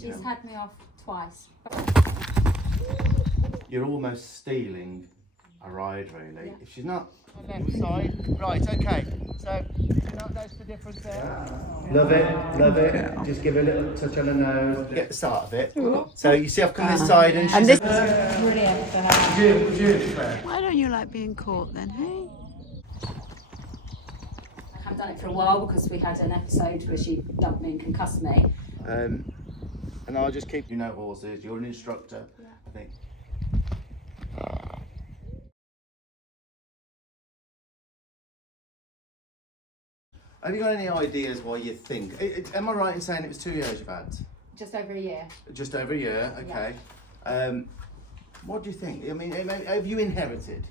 She's had me off twice. You're almost stealing a ride, really. Yeah. If she's not... Left side. Right, okay. So, did you not notice the difference there? Love it, love it. Just give her a little touch on the nose. Get the start of it. So, you see I've come this side and she's... This is brilliant for her. Why don't you like being caught then, hey? I haven't done it for a while because we had an episode where she dumped me and concussed me. And I'll just keep... You know horses, you're an instructor, I think. Have you got any ideas why you think? Am I right in saying it was 2 years you've had? Just over a year. Just over a year, okay. What do you think? I mean, have you inherited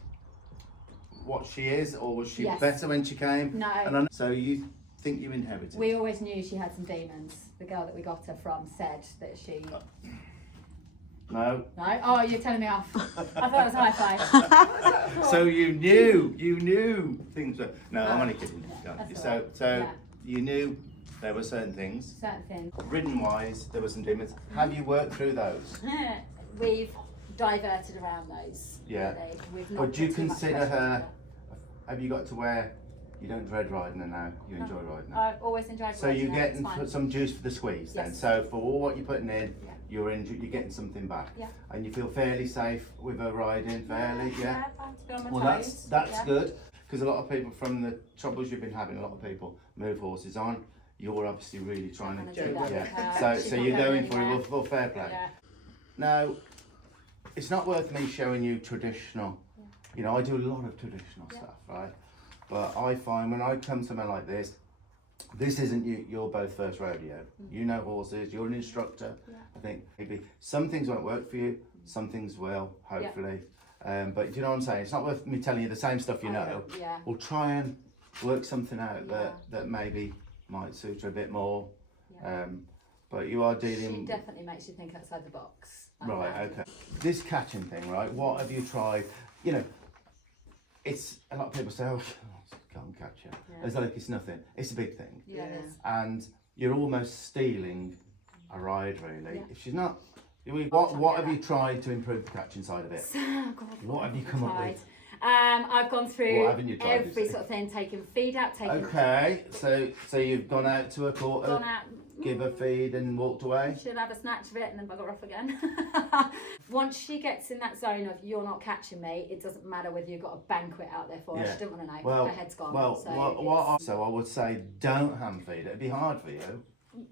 what she is, or was she better when she came? No. So you think you inherited? We always knew she had some demons. The girl that we got her from said that she... No. No? Oh, you're telling me off. I thought it was a high five. So you knew things were... No, I'm only kidding. So you knew there were certain things. Certain things. Ridden-wise, there were some demons. Have you worked through those? We've diverted around those. Yeah. Really. We've not Would you put too much consider pressure her... on her. Have you got to where you don't dread riding her now? You enjoy riding her? I've always enjoyed So riding you're her, it's getting fine. some juice for the squeeze then. Yes. So for all what you're putting in, you're getting something back. Yeah. And you feel fairly safe with her riding, fairly, yeah? I have to be on my Well, toes. that's good, because a lot of people, from the troubles you've been having, a lot of people move horses on. You're obviously really trying to do that with her. So She's so not you're going going for anywhere. it. Well, fair play. Yeah. Now, it's not worth me showing you traditional. You know, I do a lot of traditional stuff, right? But I find when I come somewhere like this isn't your both first rodeo. You know horses, you're an instructor. I think maybe some things won't work for you, some things will, hopefully. But do you know what I'm saying? It's not worth me telling you the same stuff you know. We'll try and work something out that maybe might suit her a bit more. But you are dealing... She definitely makes you think outside the box. Right, okay. This catching thing, right? What have you tried? You know, it's a lot of people say, oh, can't catch her. It's like it's nothing. It's a big thing. Yeah, it is. And you're almost stealing a ride, really. If she's not... What have you tried to improve the catching side of it? Oh, God, what have you come up with? I've gone through What haven't you tried, every Lucy? sort of thing, taking feed out, taking... Okay, so you've gone out to a quarter, Gone out, give her feed and walked away? she'll have a snatch of it and then bugger off again. Once she gets in that zone of you're not catching me, it doesn't matter whether you've got a banquet out there for her. She doesn't want to know. Well, her head's gone. So I would say don't hand feed it. It'd be hard for you.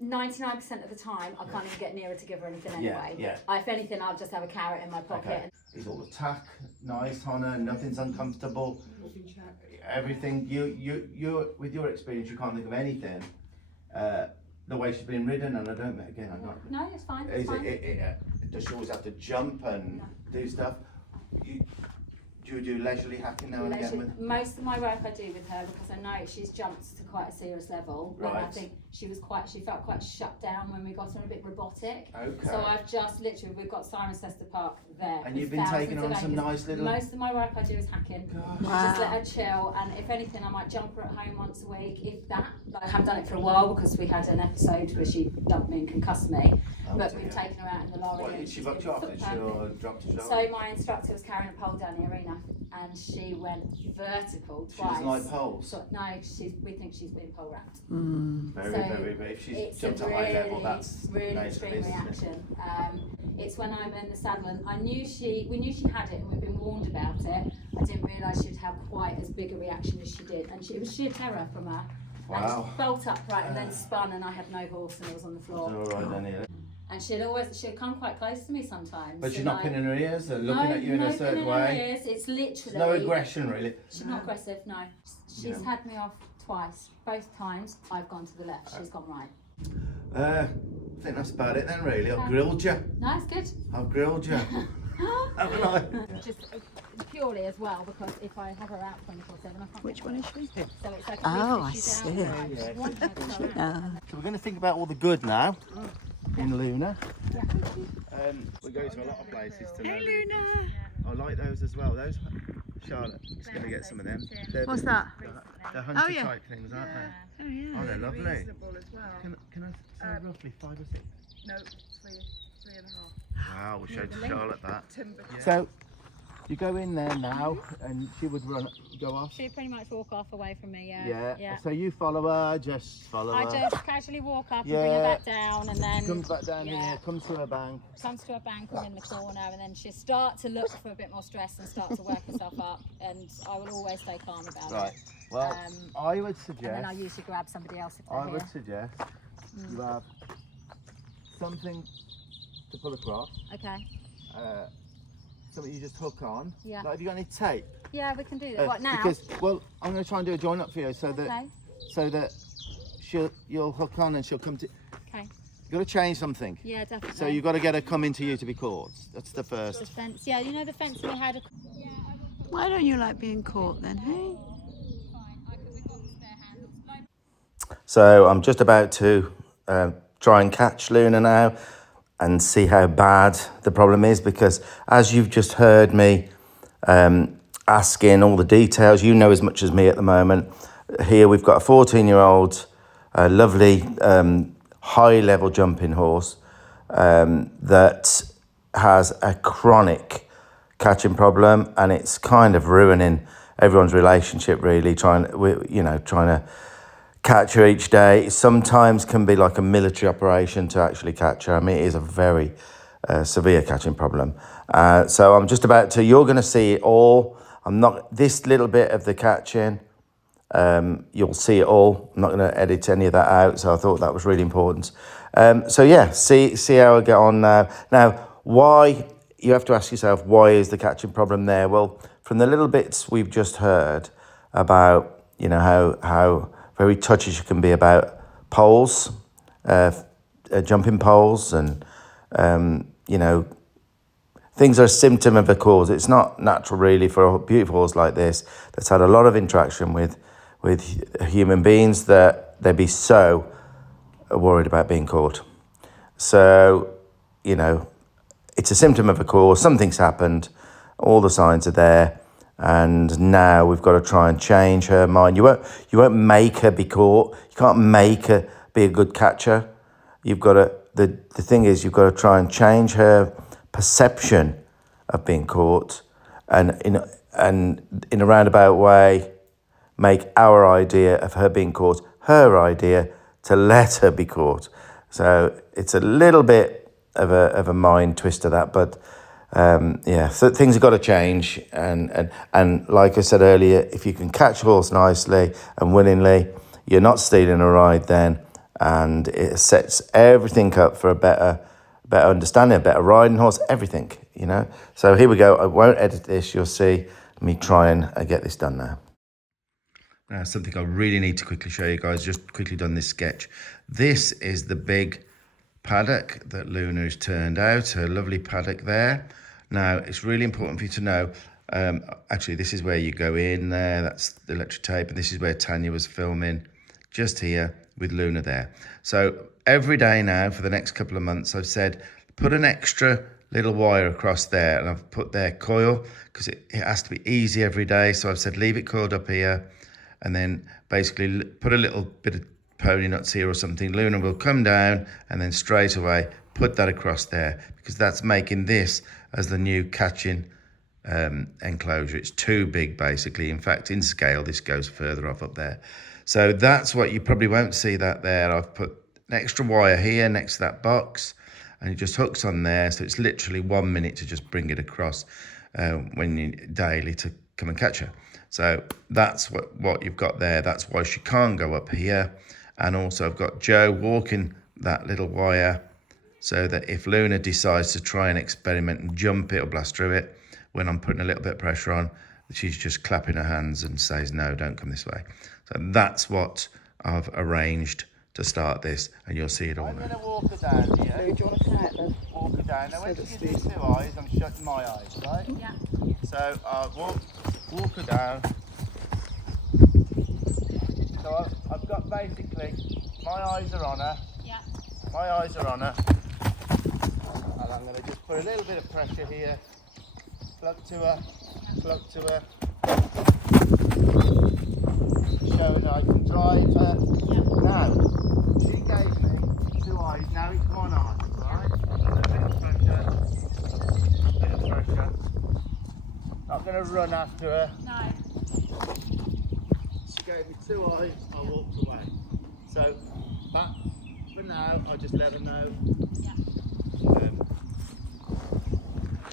99% of the time, I can't even get near her to give her anything anyway. Yeah. If anything, I'll just have a carrot in my pocket. Okay. It's all the tack, nice on her, nothing's uncomfortable. Everything, you with your experience, you can't think of anything. The way she's been ridden, and I don't, again, I'm not... No, it's fine, it's fine. Does she always have to jump and do stuff? Do you do leisurely hacking now and again with... Most of my work I do with her because I know she's jumped to quite a serious level. Right. And I think she felt quite shut down when we got her, a bit robotic. Okay. So I've just literally, we've got Cirencester Park there. And you've been taking on some nice little... Most of my work I do is hacking. Wow. Just let her chill, and if anything I might jump her at home once a week, if that. But I haven't done it for a while because we had an episode where she dumped me and concussed me. But we've taken her out in the lorry. What, she got you off? Did she or dropped you? So my instructor was carrying a pole down the arena and she went vertical twice. She doesn't like poles? So, no, we think she's been pole wrapped. Very, but if she's jumped at high level, that's really extreme reaction. It's when I'm in the saddle and we knew she had it and we'd been warned about it. I didn't realise she'd have quite as big a reaction as she did, and it was sheer terror from her. Wow. And she bolt upright and then spun, and I had no horse and I was on the floor. all right then, yeah. And she'd come quite close to me sometimes. But she's not pinning her ears or looking at you in a certain way? Ears. It's literally... No aggression, really? She's not aggressive, no. She's had me off twice. Both times I've gone to the left, she's gone right. I think that's about it then, really. I've grilled you. No, it's good. I've grilled you. Haven't I? Just purely as well, because if I have her out 24/7, I can't... Which one is she? So it's like Oh, I see. So we're going to think about all the good now in Luna. We go to a lot of places to know. Hey, Luna. I like those as well. Those, Charlotte is going to get some of them. What's that? They're hunter Oh, yeah. type things, aren't they? Oh, yeah. Oh, they're lovely. Can I say roughly 5 or 6? No, 3.5. Wow, we'll show Charlotte that. Timber. So you go in there now, and she would go off. She'd pretty much walk off away from me, Yeah. So you follow her, just follow her. I just casually walk up and bring her back down, and then she comes back down here, comes to her bank. Comes to a bank or in the corner, and then she'll start to look for a bit more stress and start to work herself up, and I will always stay calm about Right. it. Well, I would suggest. And then I usually grab somebody else if they're I here. would suggest you have something to pull across. Okay. Something you just hook on. Yeah. Like, have you got any tape? Yeah, we can do that. What now? Because, well, I'm going to try and do a join up for you so that you'll hook on and she'll come to. Okay. You've got to change something. Yeah, definitely. So you've got to get her come into you to be caught. That's the first. The fence. Yeah, you know the fence we had. Why don't you like being caught then, hey? So I'm just about to try and catch Luna now and see how bad the problem is, because as you've just heard me asking all the details, you know as much as me at the moment. Here we've got a 14-year-old, lovely high-level jumping horse that has a chronic catching problem, and it's kind of ruining everyone's relationship, really, trying to catch her each day. It sometimes can be like a military operation to actually catch her. I mean, it is a very severe catching problem. So I'm just about to, you're going to see it all. This little bit of the catching, you'll see it all. I'm not going to edit any of that out, so I thought that was really important. So yeah, see how I get on now. Now, why, you have to ask yourself, why is the catching problem there? Well, from the little bits we've just heard about, how very touchy she can be about poles, jumping poles, and, things are a symptom of a cause. It's not natural, really, for a beautiful horse like this that's had a lot of interaction with human beings that they'd be so worried about being caught. So, it's a symptom of a cause. Something's happened. All the signs are there. And now we've got to try and change her mind. You won't make her be caught. You can't make her be a good catcher. You've got to, the thing is, you've got to try and change her perception of being caught, and in a roundabout way, make our idea of her being caught her idea to let her be caught. So it's a little bit of a mind twister, that, but so things have got to change, and like I said earlier, if you can catch a horse nicely and willingly, you're not stealing a ride then, and it sets everything up for a better understanding, a better riding horse, everything, So here we go. I won't edit this. You'll see me try and get this done now. Now, something I really need to quickly show you guys, just quickly done this sketch. This is the big paddock that Luna has turned out, her lovely paddock there. Now, it's really important for you to know, actually, this is where you go in there, that's the electric tape, and this is where Tanya was filming, just here with Luna there. So every day now for the next couple of months, I've said, put an extra little wire across there, and I've put their coil, because it has to be easy every day. So I've said, leave it coiled up here, and then basically put a little bit of pony nuts here or something. Luna will come down and then straight away put that across there, because that's making this as the new catching enclosure. It's too big, basically. In fact, in scale, this goes further off up there. So that's what you probably won't see that there. I've put an extra wire here next to that box, and it just hooks on there. So it's literally 1 minute to just bring it across daily to come and catch her. So that's what you've got there. That's why she can't go up here. And also I've got Joe walking that little wire, so that if Luna decides to try and experiment and jump it or blast through it, when I'm putting a little bit of pressure on, she's just clapping her hands and says, no, don't come this way. So that's what I've arranged to start this, and you'll see it all now. I'm going to walk her down here. Do you want to connect them? Walk her down. Now when she gives me 2 eyes, I'm shutting my eyes, right? Yeah. So I'll walk her down. So I've got basically, my eyes are on her. Yeah. My eyes are on her. And I'm going to just put a little bit of pressure here. Plug to her. Plug to her. Showing her I can drive her. Yeah. Now, she gave me 2 eyes. Now it's 1 eye, to run after her. No. She gave me 2 eyes, I walked away. So, but for now, I just let her know. Yeah.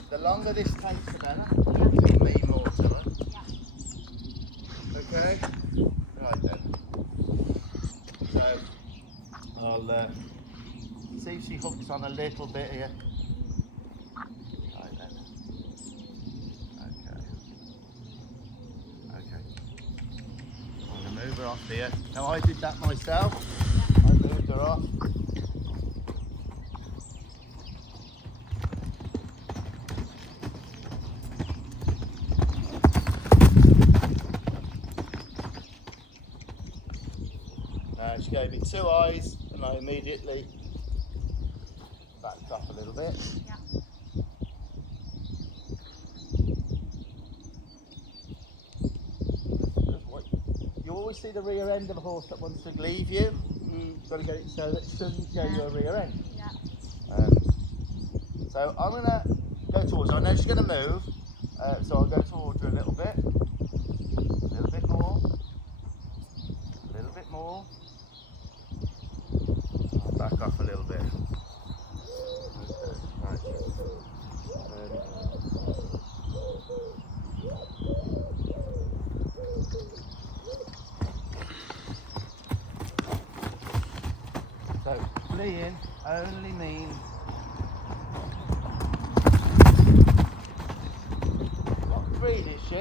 The longer this takes, the better. Yeah. It'll mean more to her. Yeah. Okay? Right then. So, I'll see if she hooks on a little bit here. Right then. Okay. I'm going to move her off here. Now I did that myself. I moved her off. She gave me 2 eyes and I immediately backed off a little bit. Yeah. You always see the rear end of a horse that wants to leave you. You've got to get it so that it doesn't show your rear end. Yeah. So I'm going to go towards her. I know she's going to move, so I'll go towards her a little bit. A little bit more. A little bit more. Back off a little bit. Okay, right. So fleeing only means what breed is she?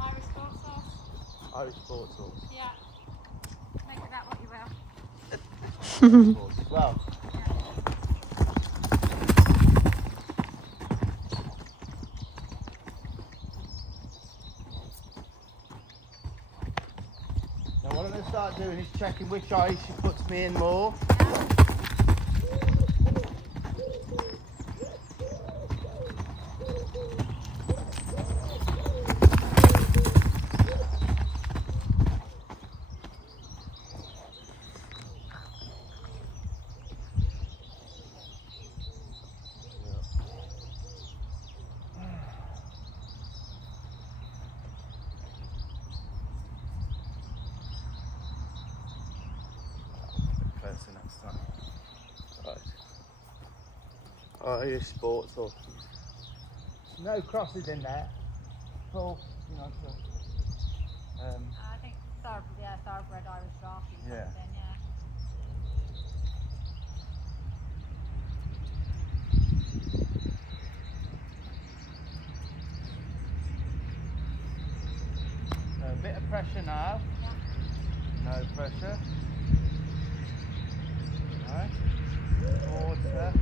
Irish sports horse. Irish sports horse. Yeah. Make of that what you will. Horse as well. Now what I'm going to start doing is checking which eye she puts me in more. Closer next time. Right. Irish sports horse. No crosses in there. Full, you know. I think thoroughbred Irish draft. Yeah. A bit of pressure now. No pressure. Right. Towards her.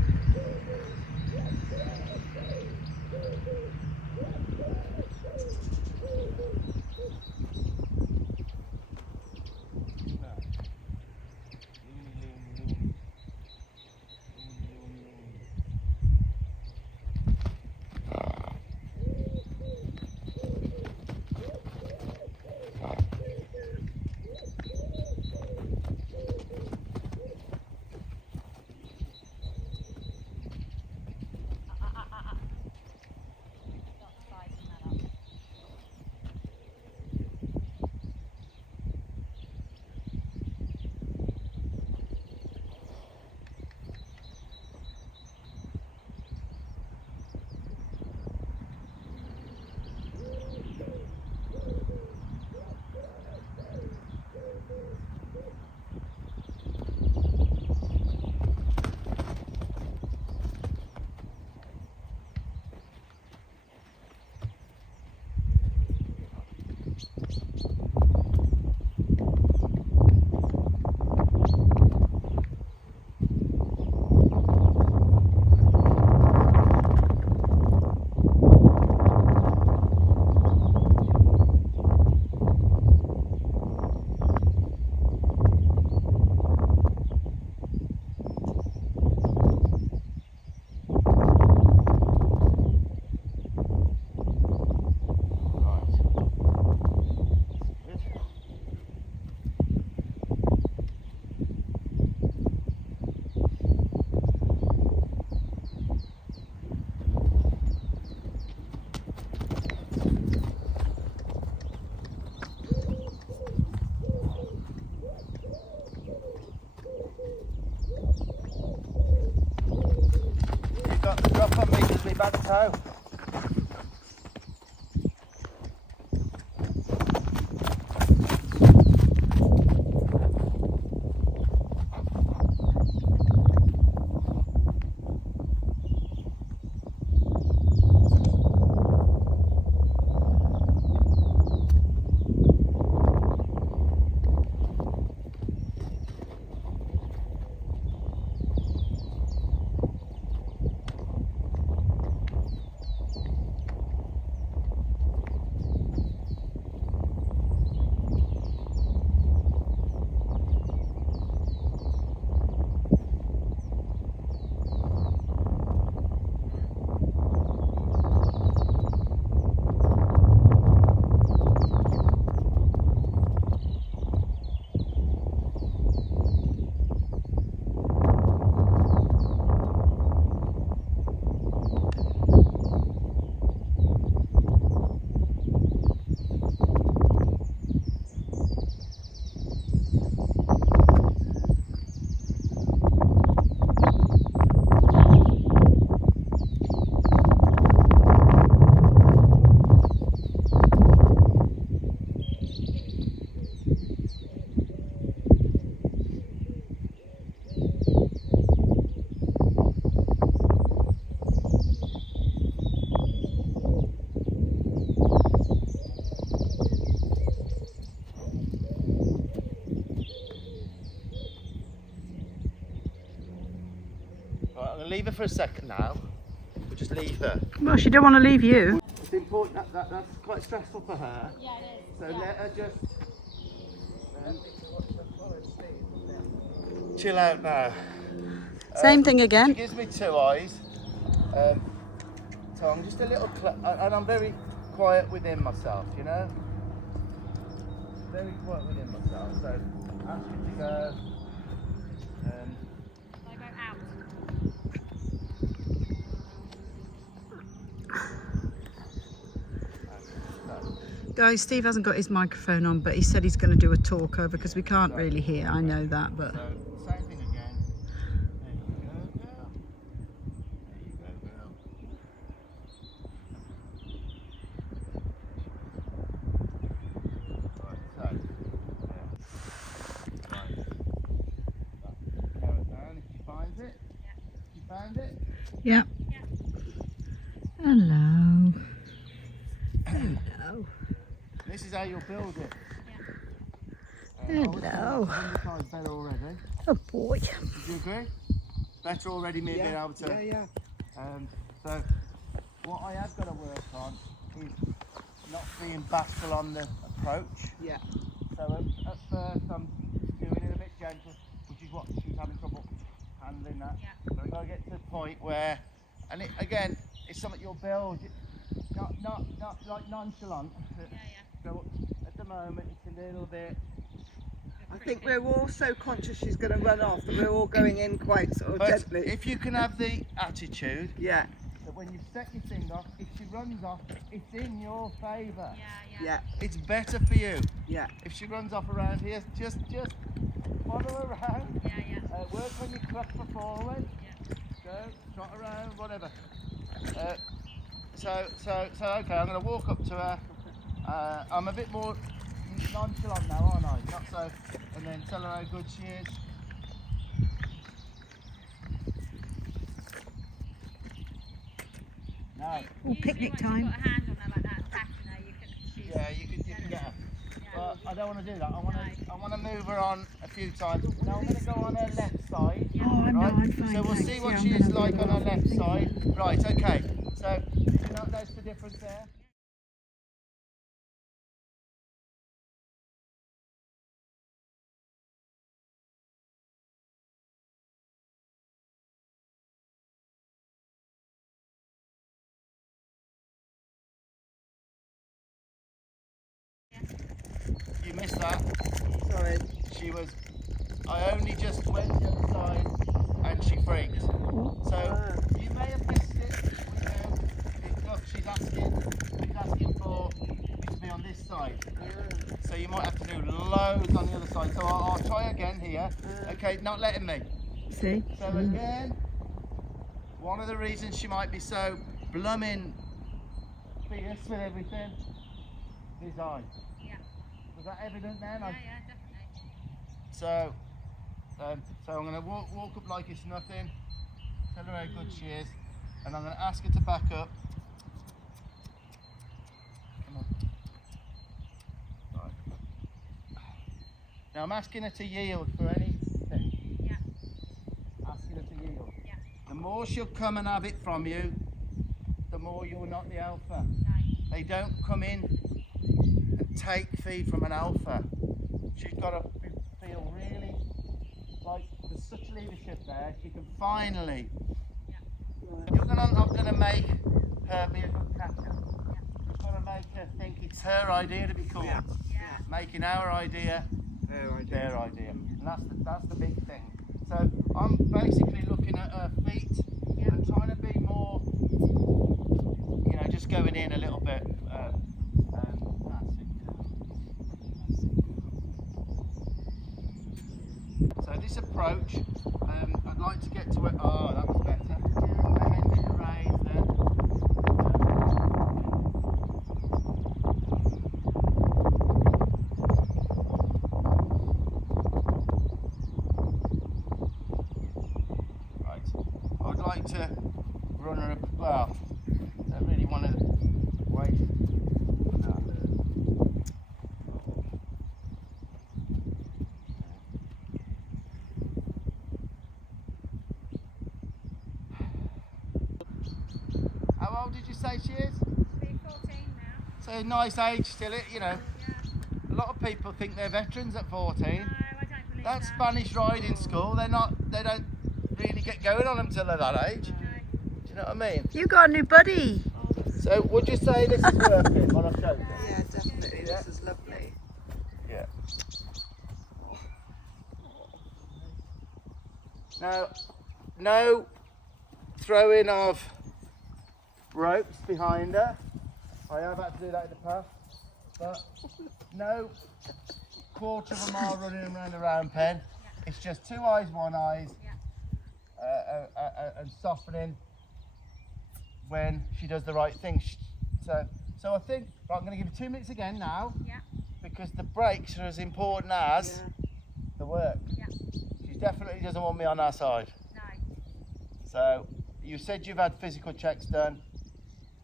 up on me because my back toe. Right, I'm going to leave her for a second now. We'll just leave her. Well, she don't want to leave you. It's important that's quite stressful for her. Yeah, it is. So let her just chill out now. Same thing She again. gives me two eyes. Tongue, just a little and I'm very quiet within myself, you know? Very quiet within myself. So ask you to go. I go out. Guys, Steve hasn't got his microphone on, but he said he's going to do a talk over because we can't really hear. I know that, but So same thing again. There you go, girl. There you go, girl. Right, so right. Narrow it down if she finds it. She found it. yeah. Yeah. Hello. Hello. This is how you'll build it. Hello. Better already. Oh boy. Would you agree? Better already, me being able to. Yeah. So what I have got to work on is not being bashful on the approach. Yeah. So at first I'm doing it a bit gentle, which is what she's having trouble handling that. Yeah. So we've got to get to the point where, and it, again, it's something you'll build. Not like nonchalant. So at the moment it's a little bit. I think we're all so conscious she's going to run off that we're all going in quite sort of But gently. if you can have the attitude Yeah, that when you set your thing off, if she runs off, it's in your favour. yeah, It's better for you. yeah. If she runs off around here, just follow her around. Work on your crutch for forward. Go, trot around, whatever. So okay, I'm going to walk up to her. I'm a bit more nonchalant now, aren't I? Not so, and then tell her how good she is. No. Oh, picnic time. Put a hand on her like that, tapping her, you can. Yeah, you can get her. But I don't want to do that. I want to move her on a few times. Now I'm going to go on her left side. Oh, I'm Right? I'm fine. So we'll thanks. see what Yeah, she I'm is gonna like go on her off. left Thank side. you. Right, okay. So did you not notice the difference there? You missed that. Sorry. She was. I only just went the other side and she freaked. So you may have missed it. Look, she's asking for me to be on this side. So you might have to do loads on the other side. So I'll try again here. Okay, not letting me. See? So again, one of the reasons she might be so blooming fierce with everything is I. Yeah. Was that evident then? Yeah, definitely. So I'm going to walk up like it's nothing, tell her how good she is, and I'm going to ask her to back up. Come on. Right. Now I'm asking her to yield for anything. Yeah. Asking her to yield. Yeah. The more she'll come and have it from you, the more you're not the alpha. No. They don't come in and take feed from an alpha. She's got to feel really like there's such leadership there. She can finally. I'm not going to make her be a good catcher. You've got to make her think it's her idea to be caught. Yeah. Yeah. Making our idea Her idea. their idea. And that's the big thing. So I'm basically looking at her feet and trying to be more, you know, just going in a little bit. That's it. So this approach, I'd like to get to it. Oh, that was better. My head didn't raise then. Right. I would like to run her. Well, I don't really want to wait. How old did you say she is? She'll be 14 now. So a nice age still, you know. Yeah. A lot of people think they're veterans at 14. No, I don't believe That's that. Spanish riding school. They don't really get going on them till they're that age. No. Do you know what I mean? You got a new buddy. So would you say this is worth it? What I've shown you? Yeah, definitely. Yeah. This is lovely. Yeah. Now, no throwing of ropes behind her. I have had to do that in the past, but no quarter of a mile running around a round pen. It's just 2 eyes, 1 eye, and softening when she does the right thing. So I think, right, I'm going to give you 2 minutes again now, Yeah. because the breaks are as important as the work. Yeah. She definitely doesn't want me on our side. No. So you said you've had physical checks done.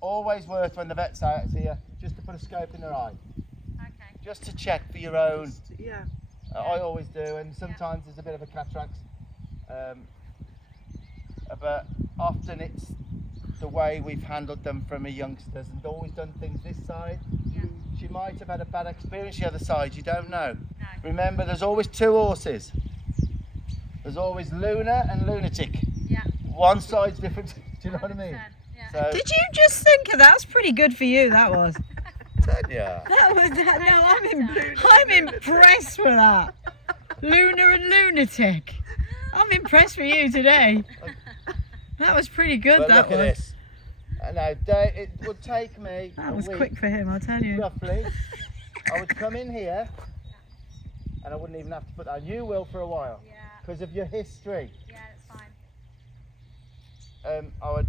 Always worth when the vet's out here, just to put a scope in her eye, Okay. just to check for your own. Yeah. I always do, and sometimes there's a bit of a cataract, but often it's the way we've handled them from a youngsters and always done things this side. Yeah. She might have had a bad experience the other side, you don't know. No. Remember, there's always 2 horses. There's always Luna and Lunatic. Yeah. One side's different. Do you know what I mean? 100%, Yeah. So, Did you just think of that? Was pretty good for you, that was. yeah. That was no, I'm impressed with that. Luna and Lunatic. I'm impressed with you today. That was pretty good, But that look was. at this. Now, it would take me That a was week, quick for him, I'll tell you. roughly. I would come in here, and I wouldn't even have to put that. You will for a while, Yeah. because of your history. Yeah, that's fine. I would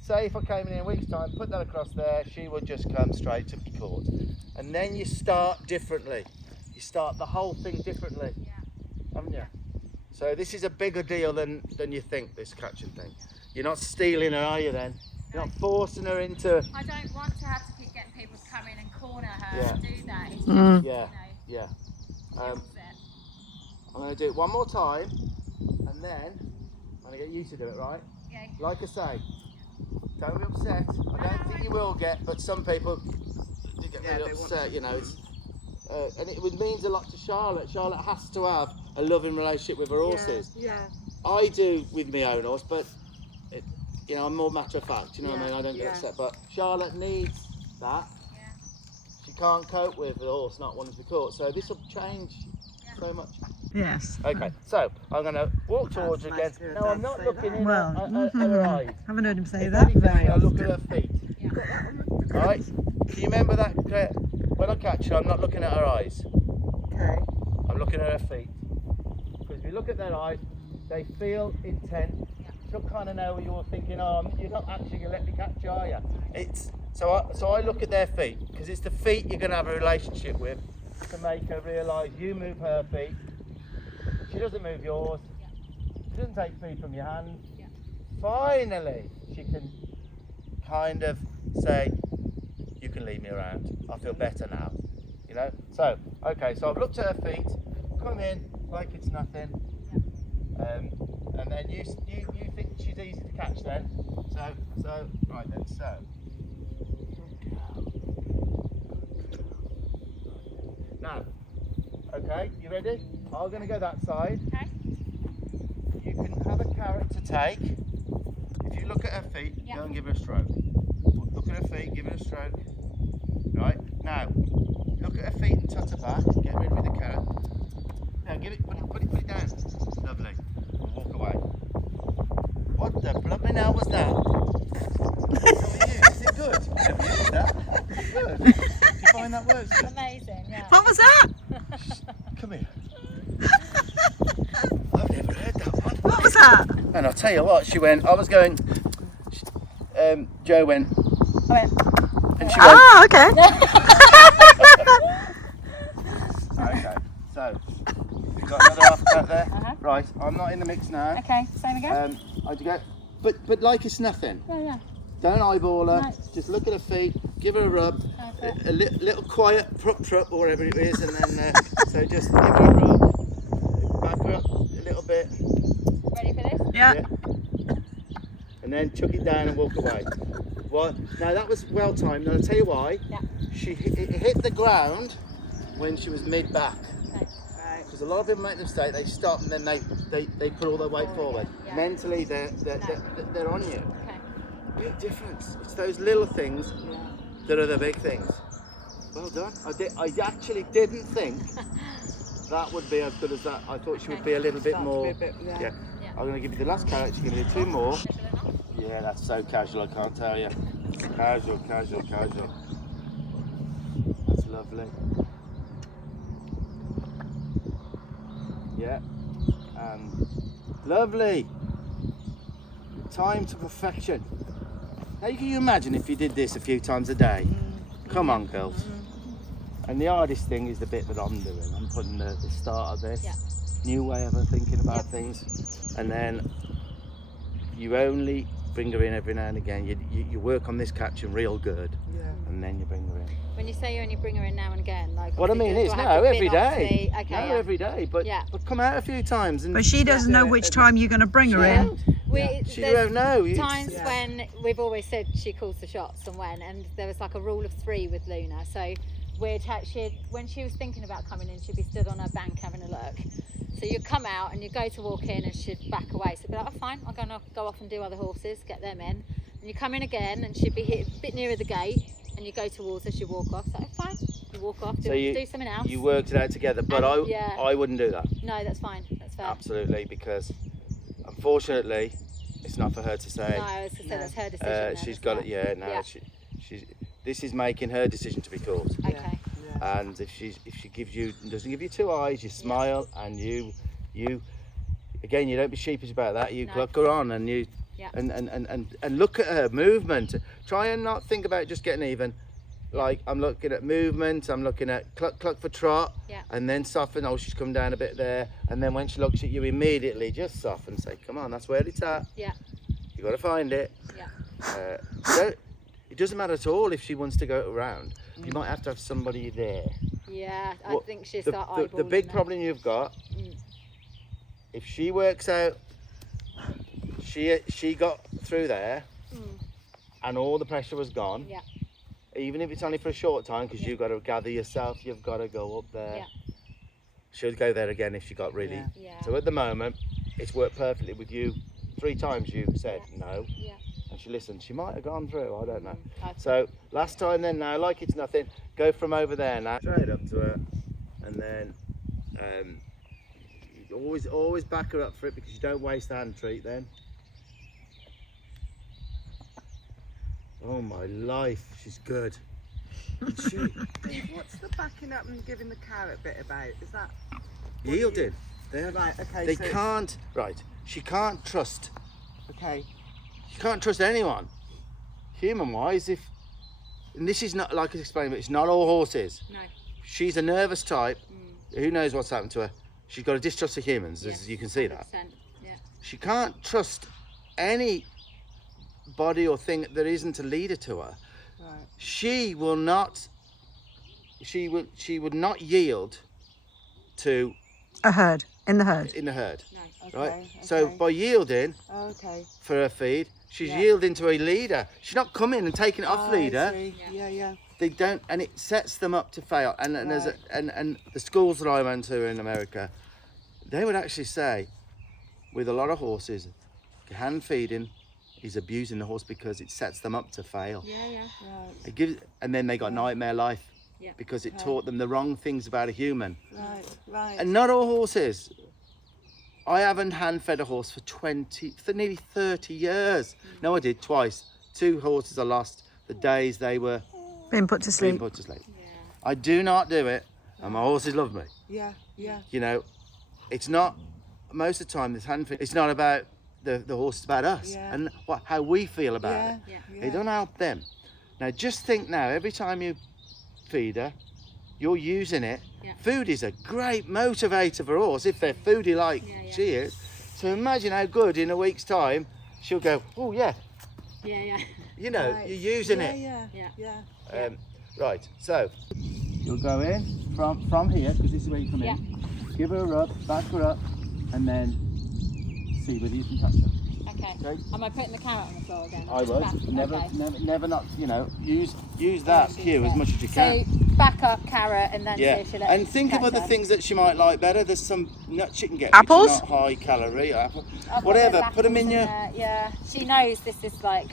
say if I came in a week's time, put that across there, she would just come straight to the court. And then you start differently. You start the whole thing differently, Yeah. haven't you? So this is a bigger deal than you think, this catching thing. You're not stealing her, are you then? You're not forcing her into... I don't want to have to keep getting people to come in and corner her Yeah. and do that. It's Mm. Yeah, you know, yeah. kills it. I'm going to do it one more time, and then I'm going to get you to do it, right? Yeah. Like I say, don't be upset. I don't think you will get, but some people do get Yeah, really they want upset, to- you know. It's, and it means a lot to Charlotte. Charlotte has to have a loving relationship with her horses. Yeah. I do with my own horse, but you know, I'm more matter of fact. You know what I Yeah, mean? I don't get yeah. upset, but Charlotte needs that. Yeah. She can't cope with the horse not wanting to be caught, so this will change so much. Yes. Okay, so I'm going to walk towards her That's again. nice to hear No, I'm Dad not say looking that. in Well, at her eyes. haven't heard him say If that anything, very I look at often. her feet. Yeah. Right? Do you remember that? When I catch her, I'm not looking at her eyes. Okay. I'm looking at her feet. Because if you look at their eyes, they feel intent. she'll kind of know you're thinking, oh, you're not actually going to let me catch, are you? It's, so I look at their feet, because it's the feet you're going to have a relationship with to make her realise you move her feet. She doesn't move yours. She doesn't take feet from your hand. Finally, she can kind of say, you can leave me around. I feel better now. You know? So, okay, so I've looked at her feet, come in like it's nothing. And then you think she's easy to catch then. So, right then, so. Now, okay, you ready? I'm going to go that side. Okay. You can have a carrot to take. If you look at her feet, go and give her a stroke. Look at her feet, give her a stroke. Right, now, look at her feet and tut her back. Get rid of the carrot. Now, give it, put it down. Lovely. Walk away. What the blooming hell was that? Is it good? Never used that. Good. Do you find that works? Amazing, yeah. What was that? Come here. I've never heard that one. What was that? And I'll tell you what, she went, I was going, Jo went, and she went, Ah, okay. okay, so, we've got another half out there. Right, I'm not in the mix now. Okay, same again? I do go, but like it's nothing. Yeah. Don't eyeball her, No. just look at her feet, give her a rub, a little quiet prup or whatever it is, and then, so just give her a rub, back her up a little bit. Ready for this? Yeah. And then chuck it down and walk away. Well, now that was well timed, and I'll tell you why. Yeah. It hit the ground when she was mid-back. Okay. Because a lot of people make the mistake, they stop and then they put all their weight forward. Yeah. Mentally, they're on you. Okay. Big difference. It's those little things that are the big things. Well done. I actually didn't think that would be as good as that. I thought she would be a little bit more. Yeah. I'm going to give you the last carrot. She's going to do 2 more. Yeah, that's so casual, I can't tell you. Casual. That's lovely. Yeah. And lovely. Time to perfection. Now, can you imagine if you did this a few times a day? Come on, girls. And the hardest thing is the bit that I'm doing. I'm putting the start of this. Yeah. New way of thinking about things. And then you only bring her in every now and again. You work on this catching real good. Yeah. And then you bring her in. When you say you only bring her in now and again, like what I mean is, no, every day. Okay, no, every day. But come out a few times. And But she doesn't know which time you're going to bring her in. She don't know. Times when we've always said she calls the shots and when there was like a rule of 3 with Luna. So when she was thinking about coming in, she'd be stood on her bank having a look. So you'd come out and you go to walk in and she'd back away. So it'd be like, oh fine, I'm gonna go off and do other horses, get them in. And you come in again and she'd be hit a bit nearer the gate and you go towards her, she'd walk off. So fine, you walk off, do something else. You worked it out together, but I wouldn't do that. No, that's fine, that's fair. Absolutely, because unfortunately, it's not for her to say. No, I was gonna say that's her decision. She's got it. Yeah, no, she's. This is making her decision to be caught. Okay. And if she doesn't give you 2 eyes, you smile and you again, you don't be sheepish about that. You look her on and you and look at her movement. Try and not think about just getting even. Like I'm looking at movement, I'm looking at cluck for trot, and then soften. Oh, she's come down a bit there, and then when she looks at you, immediately just soften. Say, come on, that's where it's at. Yeah. You got to find it. Yeah. It doesn't matter at all if she wants to go around. You might have to have somebody there. Yeah, I think she'll start eyeballing the big that. problem you've got, if she works out, she got through there, and all the pressure was gone. Yeah. Even if it's only for a short time, because you've got to gather yourself, you've got to go up there. Yeah. She'll go there again if she got really. Yeah. So at the moment, it's worked perfectly with you. 3 times you said no. Yeah. And she listened. She might have gone through, I don't know. So last time then now, like it's nothing, go from over there now. Straight up to her, and then always back her up for it, because you don't waste the hand treat then. Oh my life, she's good. What's the backing up and giving the carrot bit about? Is that Yielded. right? Okay. They can't. Right. She can't trust Okay. You can't trust anyone, human-wise. And this is not, like I explained, but it's not all horses. No. She's a nervous type. Who knows what's happened to her? She's got a distrust of humans, as you can see that. 100%. Yeah. She can't trust any body or thing that isn't a leader to her. Right. She will not. She would not yield to A herd. In the herd. in the herd, Okay. right? So okay. by yielding Okay. for her feed, she's Yeah. yielding to a leader. She's not coming and taking it off I leader. see. Yeah. They don't, and it sets them up to fail. And there's Right. and the schools that I went to in America, they would actually say, with a lot of horses, hand feeding is abusing the horse because it sets them up to fail. Yeah. Right. It gives, and then they got nightmare life Yeah. because it Okay. taught them the wrong things about a human. Right. And not all horses. I haven't hand fed a horse for nearly 30 years. No, I did twice. 2 horses I lost the days they were Being put to being sleep. put to sleep. I do not do it, and my horses love me. Yeah. You know, it's not, most of the time, this hand feed, it's not about the horse, it's about us Yeah. and how we feel about Yeah. it. Yeah. It don't help them. Now, just think now, every time you feed her, you're using it. Yeah. Food is a great motivator for a horse if they're foodie like Yeah. she is. So imagine how good in a week's time she'll go, oh yeah, Yeah. you know, Right. you're using it. Yeah. Right, so you'll go in from here, because this is where you come Yeah. in. Give her a rub, back her up, and then see whether you can touch her. Okay. Okay. Am I putting the carrot on the floor again? I would. Back- Never, okay. never not, you know, use that cue as much as you can. So back up carrot and then see Yeah, if she lets and think of touch other her. things that she might like better. There's some nuts you can get. Apples? Which are not high calorie. Apple. I'll put Whatever. the Put them in apples your. there. Yeah, she knows this is like.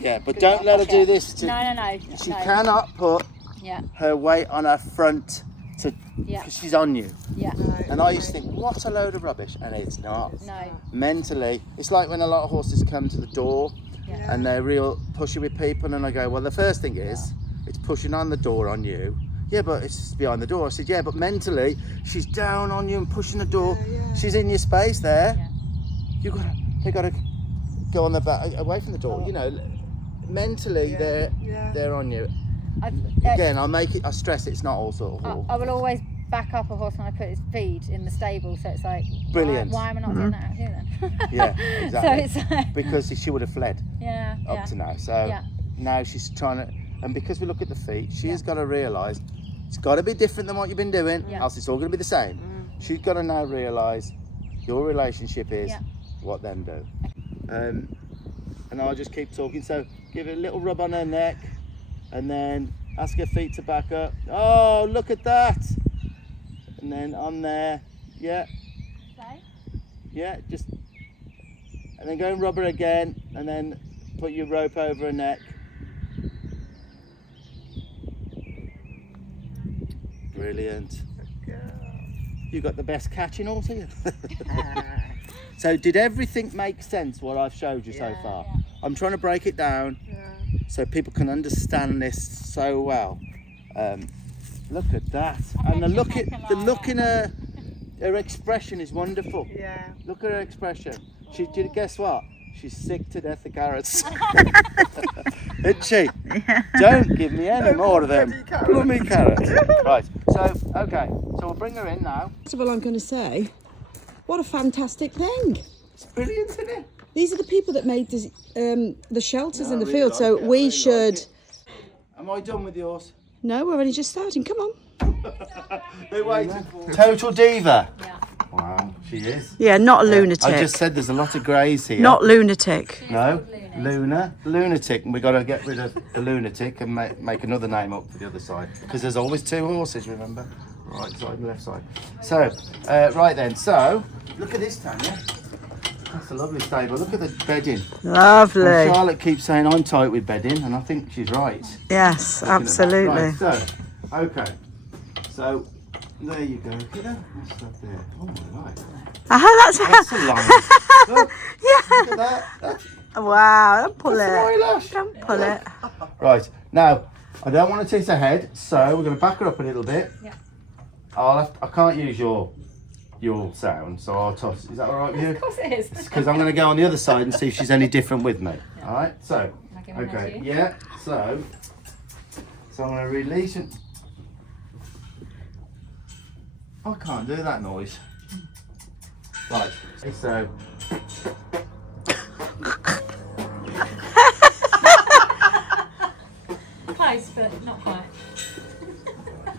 Yeah, but good don't let her pocket. do this. No. She no. cannot put Yeah. her weight on her front to. Yeah. Because she's on you. Yeah. And I used to think, what a load of rubbish, and it's not. No. Mentally, it's like when a lot of horses come to the door Yeah. and they're real pushy with people, and I go, well, the first thing is, it's pushing on the door on you. Yeah, but it's behind the door. I said, yeah, but mentally, she's down on you and pushing the door. Yeah. She's in your space there. Yeah. They got to go on the back, away from the door. You know, mentally, Yeah. they're on you. I Again, I stress it's not all sort of horse. I will always back up a horse when I put his feed in the stable, so it's like Brilliant. Why am I not doing that out here then? Yeah, exactly. So it's like, Because she would have fled yeah. up to now. So Yeah. now she's trying to, and because we look at the feet, she has got to realise it's got to be different than what you've been doing, Yeah. else it's all going to be the same. She's got to now realise your relationship is Yeah. what them do. And I'll just keep talking. So give it a little rub on her neck, and then ask her feet to back up. Oh, look at that! And then on there, yeah, just, and then go and rub her again, and then put your rope over her neck. Brilliant. You got the best catching horse here. So did everything make sense what I've showed you so far? Yeah. I'm trying to break it down so people can understand this so well. Look at that. And the look in her expression is wonderful. Yeah. Look at her expression. Guess what? She's sick to death of carrots. Isn't she? Don't give me any more of them blooming carrots. Right, so, okay, so we'll bring her in now. First of all, I'm going to say, what a fantastic thing. It's brilliant, isn't it? These are the people that made this, the shelters No, in the I really field, like so it, I we really should... like it. Am I done with yours? No, we're only just starting, come on. They're waiting for Total diva. Yeah. Wow, she is. Yeah, not a lunatic. I just said there's a lot of greys here. Not lunatic. No, lunatic, and we got to get rid of the lunatic and make another name up for the other side, because there's always 2 horses, remember? Right side and left side. So, right then, so, look at this, Tanya. That's a lovely stable. Look at the bedding. Lovely. Well, Charlotte keeps saying I'm tight with bedding, and I think she's right. Yes, Looking at that. absolutely. Right, so, okay. So, there you go. Look at that. What's that there? Oh my life. That's That's a line. Look, look at that. That's wow, don't pull an it. eyelash. Don't pull it. Right, now, I don't want to tease her head, so we're going to back her up a little bit. Yeah. I can't use your you're sound, so I'll toss. Is that all right with you? Of course it is. Because I'm going to go on the other side and see if she's any different with me. All right. So. Can I give her a Okay. nudge? Yeah. So I'm going to release it. I can't do that noise. Right. So. Close, but not quite.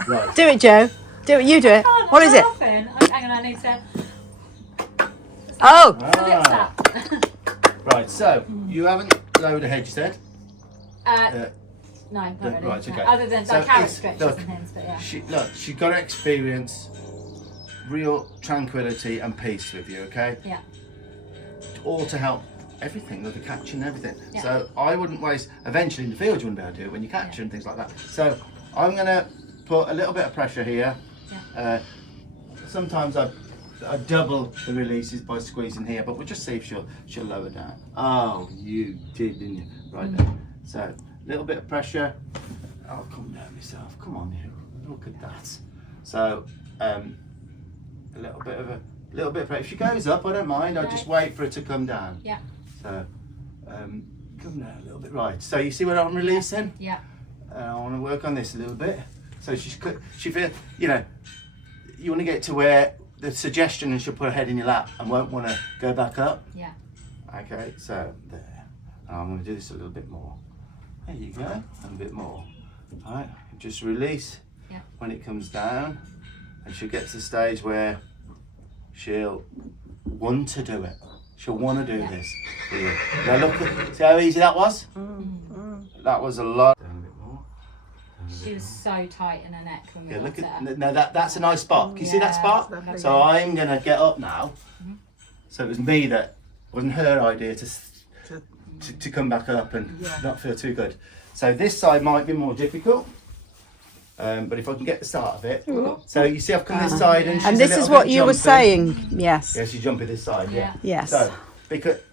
Right. Do it, Joe. Do it. You do it. Oh, What is it? laughing. Hang on, I need to. Oh, The lip Ah, tap. right. So you haven't lowered her head, you said. No, not really. Right. No. Okay. Other than So like carrot it's- stretches look, and things, but yeah. She's got to experience real tranquility and peace with you. Okay. Yeah. All to help everything with the catching and everything. Yeah. So I wouldn't waste. Eventually in the field you wouldn't be able to do it when you catch her and things like that. So I'm gonna put a little bit of pressure here. Yeah. Sometimes I double the releases by squeezing here, but we'll just see if she'll lower down. Oh, you did, didn't you? Right there. So a little bit of pressure. I'll come down myself. Come on, you. Look at that. So a little bit of pressure. If she goes up, I don't mind. I just wait for her to come down. Yeah. So come down a little bit. Right. So you see what I'm releasing? Yeah. I want to work on this a little bit. So she feels, you know, you want to get to where the suggestion is she'll put her head in your lap and won't want to go back up. Yeah. Okay, so there. And I'm going to do this a little bit more. There you go, and a bit more. All right, just release when it comes down, and she'll get to the stage where she'll want to do it. She'll want to do this. Yeah. Now look, see how easy that was? That was a lot. Down a bit more. She was so tight in her neck when we Yeah, look got at her. now that's a nice spot. Can you see that spot? lovely. So I'm gonna get up now. So it was me that wasn't her idea to come back up and not feel too good. So this side might be more difficult, but if I can get the start of it. So you see, I've come this side and she's and a this little is what bit you were jumpy. saying. Yes. Yeah, she's jumping this side. Yeah. Yes. So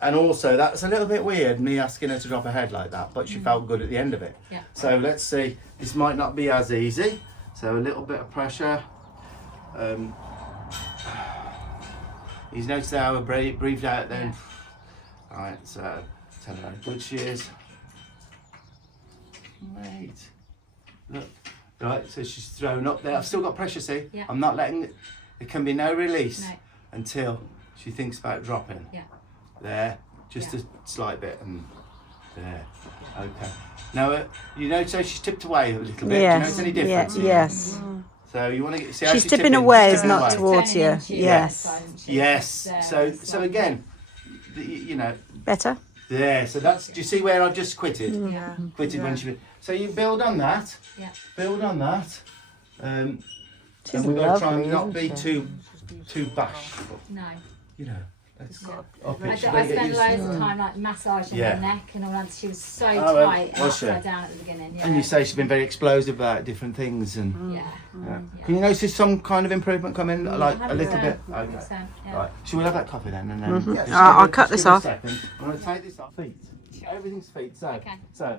and also that's a little bit weird, me asking her to drop her head like that, but she felt good at the end of it. Yeah. So let's see. This might not be as easy. So a little bit of pressure. He's noticed how I breathed out then. All right, so tell her how good she is. Great. Look. Right, so she's thrown up there. I've still got pressure, see? Yeah. I'm not letting it. There can be no release No. until she thinks about dropping. Yeah. There, just Yeah. a slight bit, and there. Okay. Now you notice how she's tipped away a little bit. Do you Yes. notice any difference? Yes. So you want to see how She's tipping away, is not towards you. Yes. Yes. So again, you know, Better. there. So that's. Do you see where I've just quitted? Yeah. Quitted when she. So you build on that. Yeah. Build on that. She's And we've got to try and lovely, not be isn't too bashful. No. You know. That's Yeah. up I, it. She's I got to get spent used loads to of it. time like massaging Yeah. her neck and all that. She was so Oh, well, tight and was she? upside down at the beginning. Yeah. And you say she's been very explosive about different things, and Yeah. can you notice some kind of improvement coming, like a little bit? 100%, Okay. 100%, yeah. Right. Shall we have that coffee then? And then just I'll give cut just this give it a off. second. I'm going to take this off. Feet. Everything's feet. So. Okay. So.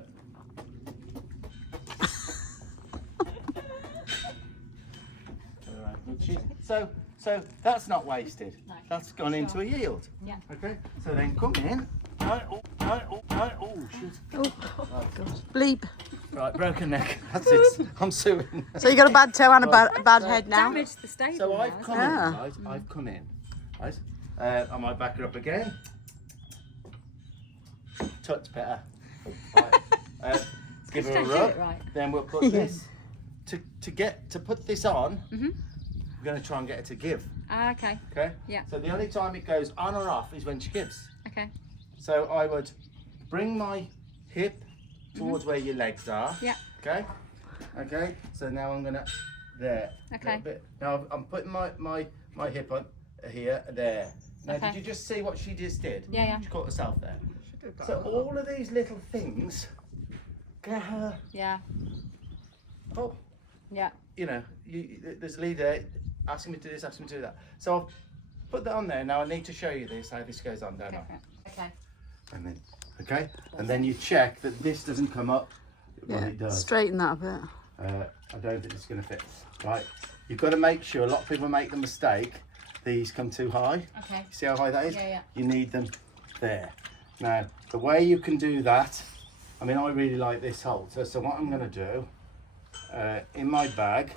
So that's not wasted. No. That's gone into a yield. Yeah. Okay. So then come in. Oh, shoot. Bleep. Right, broken neck. That's it. I'm suing. So you got a bad toe and a bad head now. Damaged the stable. So now, I've come hasn't Ah. in, right? I've come in, right? I might back her up again. Touch better. Right. Give her a Just don't do rub. it right. Then we'll put this to put this on. Mhm. We're going to try and get her to give. Ah, okay. Okay. Yeah. So the only time it goes on or off is when she gives. Okay. So I would bring my hip towards where your legs are. Yeah. Okay. Okay. So now I'm gonna there. Okay. Little bit. Now I'm putting my hip on here there. Now Okay. did you just see what she just did? Yeah, yeah. She caught herself there. She did that So a lot. all of these little things get her Yeah. up. Yeah. You know, there's a leader asking me to do this, asking me to do that. So I'll put that on there. Now I need to show you this, how this goes on, don't I? Okay. And then, okay? And then you check that this doesn't come up. Well, Yeah. it does. Straighten that a bit. I don't think it's going to fit. Right? You've got to make sure, a lot of people make the mistake, these come too high. Okay. See how high that is? Yeah, yeah. You need them there. Now, the way you can do that, I mean, I really like this halter. So what I'm going to do, in my bag,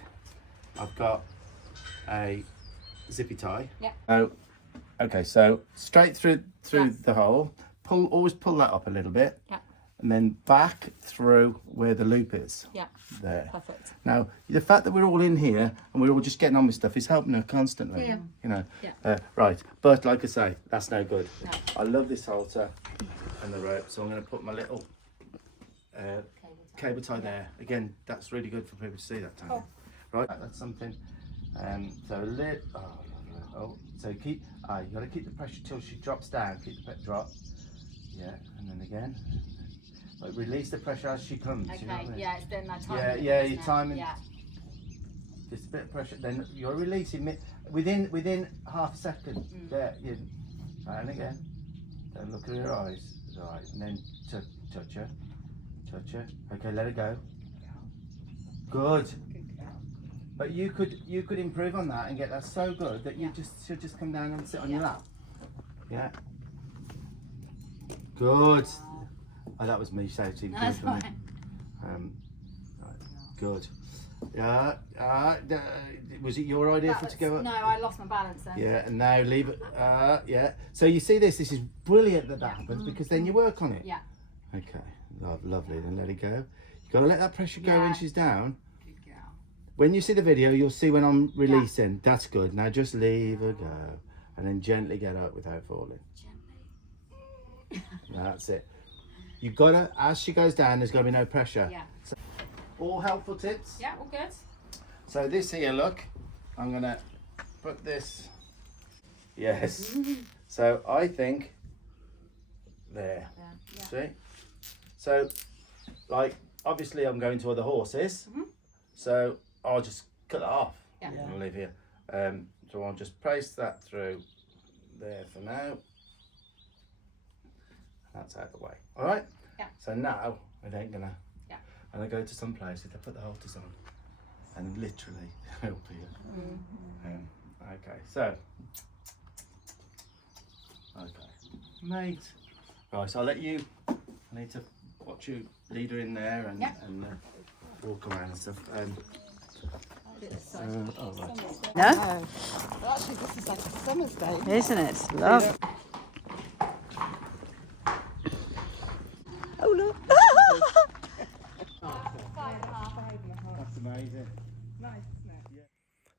I've got a zippy tie. Yeah. So, okay, so straight through the hole. Always pull that up a little bit. Yeah. And then back through where the loop is. Yeah. There. Perfect. Now, the fact that we're all in here and we're all just getting on with stuff is helping her constantly. Yeah. You know. Yeah. Right, but like I say, that's no good. No. I love this halter and the rope, so I'm going to put my little cable tie there. Again, that's really good for people to see that time. Cool. Right, that's something. So so keep. You got to keep the pressure till she drops down. Keep the drop. Yeah, and then again. Like release the pressure as she comes. Okay, You know what I mean? yeah, it's doing that time. Yeah, your timing. Yeah. Just a bit of pressure. Then you're releasing within half a second. There, and again. Don't look at her eyes. Right, and then touch her. Okay, let her go. Good. But you could improve on that and get that so good that you should just come down and sit on your lap. Yeah. Good. Oh, that was me shouting. That's Good. fine. Right. Good. Yeah. Was it your idea to go up? No, I lost my balance then. Yeah, and now leave it. Yeah. So you see this is brilliant that happens because then you work on it. Yeah. Okay. Lovely. Then let it go. You got to let that pressure go when she's down. Good girl. When you see the video, you'll see when I'm releasing. That's good. Now just leave her go, and then gently get up without falling. Gently. That's it. You've got to, as she goes down, there's going to be no pressure. Yeah. So, all helpful tips. Yeah, all good. So this here, look, I'm going to put this. Yes. So I think there. Yeah. See? So, like, obviously I'm going to other horses, so I'll just cut it off. Yeah. I'll leave here. So I'll just place that through there for now. That's out of the way. All right? Yeah. So now, it ain't gonna. Yeah. And I go to some place, if I put the halters on, and literally help you. Okay, so. Okay. Mate. Right, so I'll let you, I need to watch you lead her in there and, walk around and stuff. Oh, right. No? Well, actually, this is like a summer's day. Isn't it? Love. Oh, look. That's amazing. Nice, isn't it?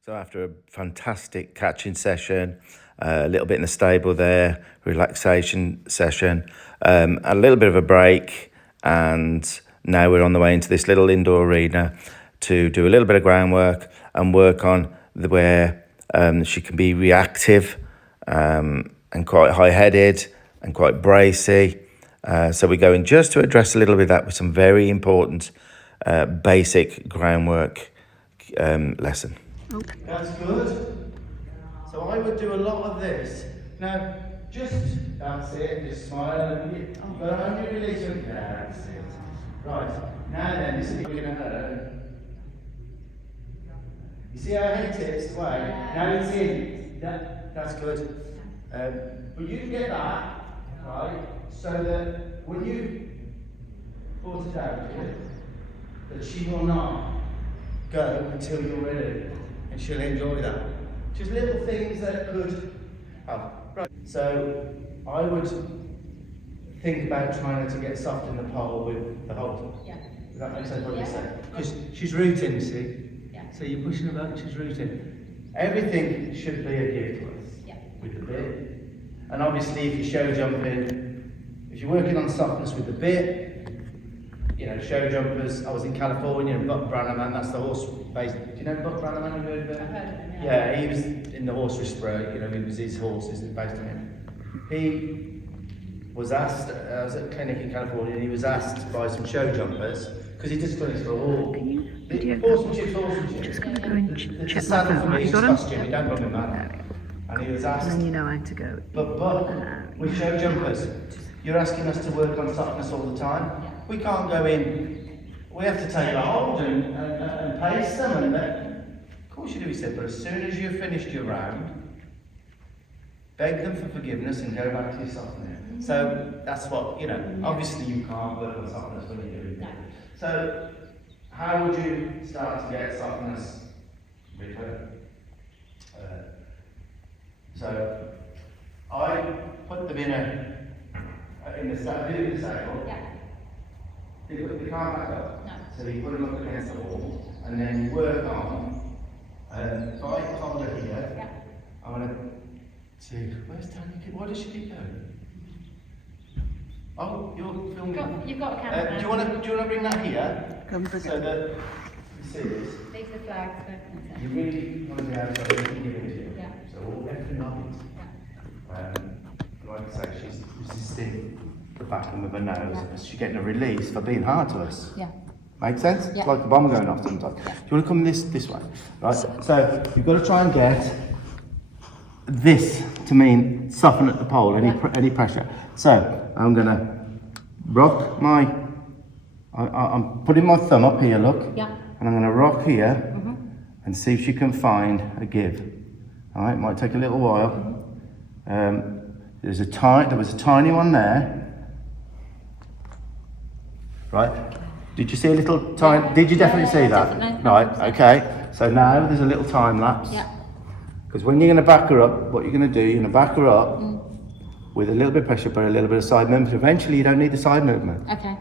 So after a fantastic catching session, a little bit in the stable there, relaxation session, a little bit of a break, and now we're on the way into this little indoor arena to do a little bit of groundwork and work on where she can be reactive and quite high-headed and quite bracy. So we're going just to address a little bit of that with some very important basic groundwork lesson. That's good. So I would do a lot of this. Now, that's it, just smile and you got to only release your, that's it. Right, now then, this is going to hurt. You see how her head tips away? Now it's in. That's good. But you can get that, right, so that when you put it out here, that she will not go until you're ready, and she'll enjoy that. Just little things that could help. Right. So I would think about trying to get soft in the pole with the halter. Yeah. Does that make sense what Yeah. you're saying? Because she's rooting, you see. Yeah. So you're pushing her back, she's rooting. Everything should be a gift to us with the bit. And obviously if you're show jumping, if you're working on softness with the bit, you know, show jumpers. I was in California and Buck Brannaman, that's the horse based. Do you know Buck Brannaman? Have you heard of him? I've heard of him, Yeah, he was in the horse whisperer, you know, it was his horses based on him. He was asked, I was at a clinic in California, and he was asked by some show jumpers, because he just got it for a walk. Horsemanship's horsemanship. Just going to go and check The my saddle for phone. me You is got 'em? costume, you don't run with man. And he was asked, And then you know how to go. but with show jumpers, you're asking us to work on softness all the time. We can't go in, we have to take a hold and pace them. And of course you do, he said, but as soon as you've finished your round, beg them for forgiveness and go back to your softening. So that's what, you know, obviously you can't work on softness when you're doing it. So how would you start to get softness return? So I put them in the saddle. Yeah. You can't back up. No. So you put them up against the wall and then you work on, if I hold her here, Yeah. I'm going to see, where's Tanya? Why does she keep going? Oh, you're filming. You've got a camera. Do you want to bring that here? Come bring So it. that you see this. These are the flags. You really want to be able to give it to you. Yeah. So all everything on it. Like I say, she's resisting the backing with her nose. Yeah. She's getting a release for being hard to us. Yeah. Make sense? Yeah. It's like a bomb going off sometimes. Do you want to come this way? Right. So you've got to try and get this to mean soften at the pole, any pressure. So I'm gonna rock my. I'm putting my thumb up here. Look. Yeah. And I'm gonna rock here and see if she can find a give. All right. Might take a little while. There was a tiny one there. Right. Did you see a little time? Yeah. Did you definitely Yeah, see that? definitely. Right, okay. So now there's a little time lapse. Yeah. Because when you're going to back her up, what you're going to do, you're going to back her up with a little bit of pressure, but a little bit of side movement. Eventually, you don't need the side movement. Okay.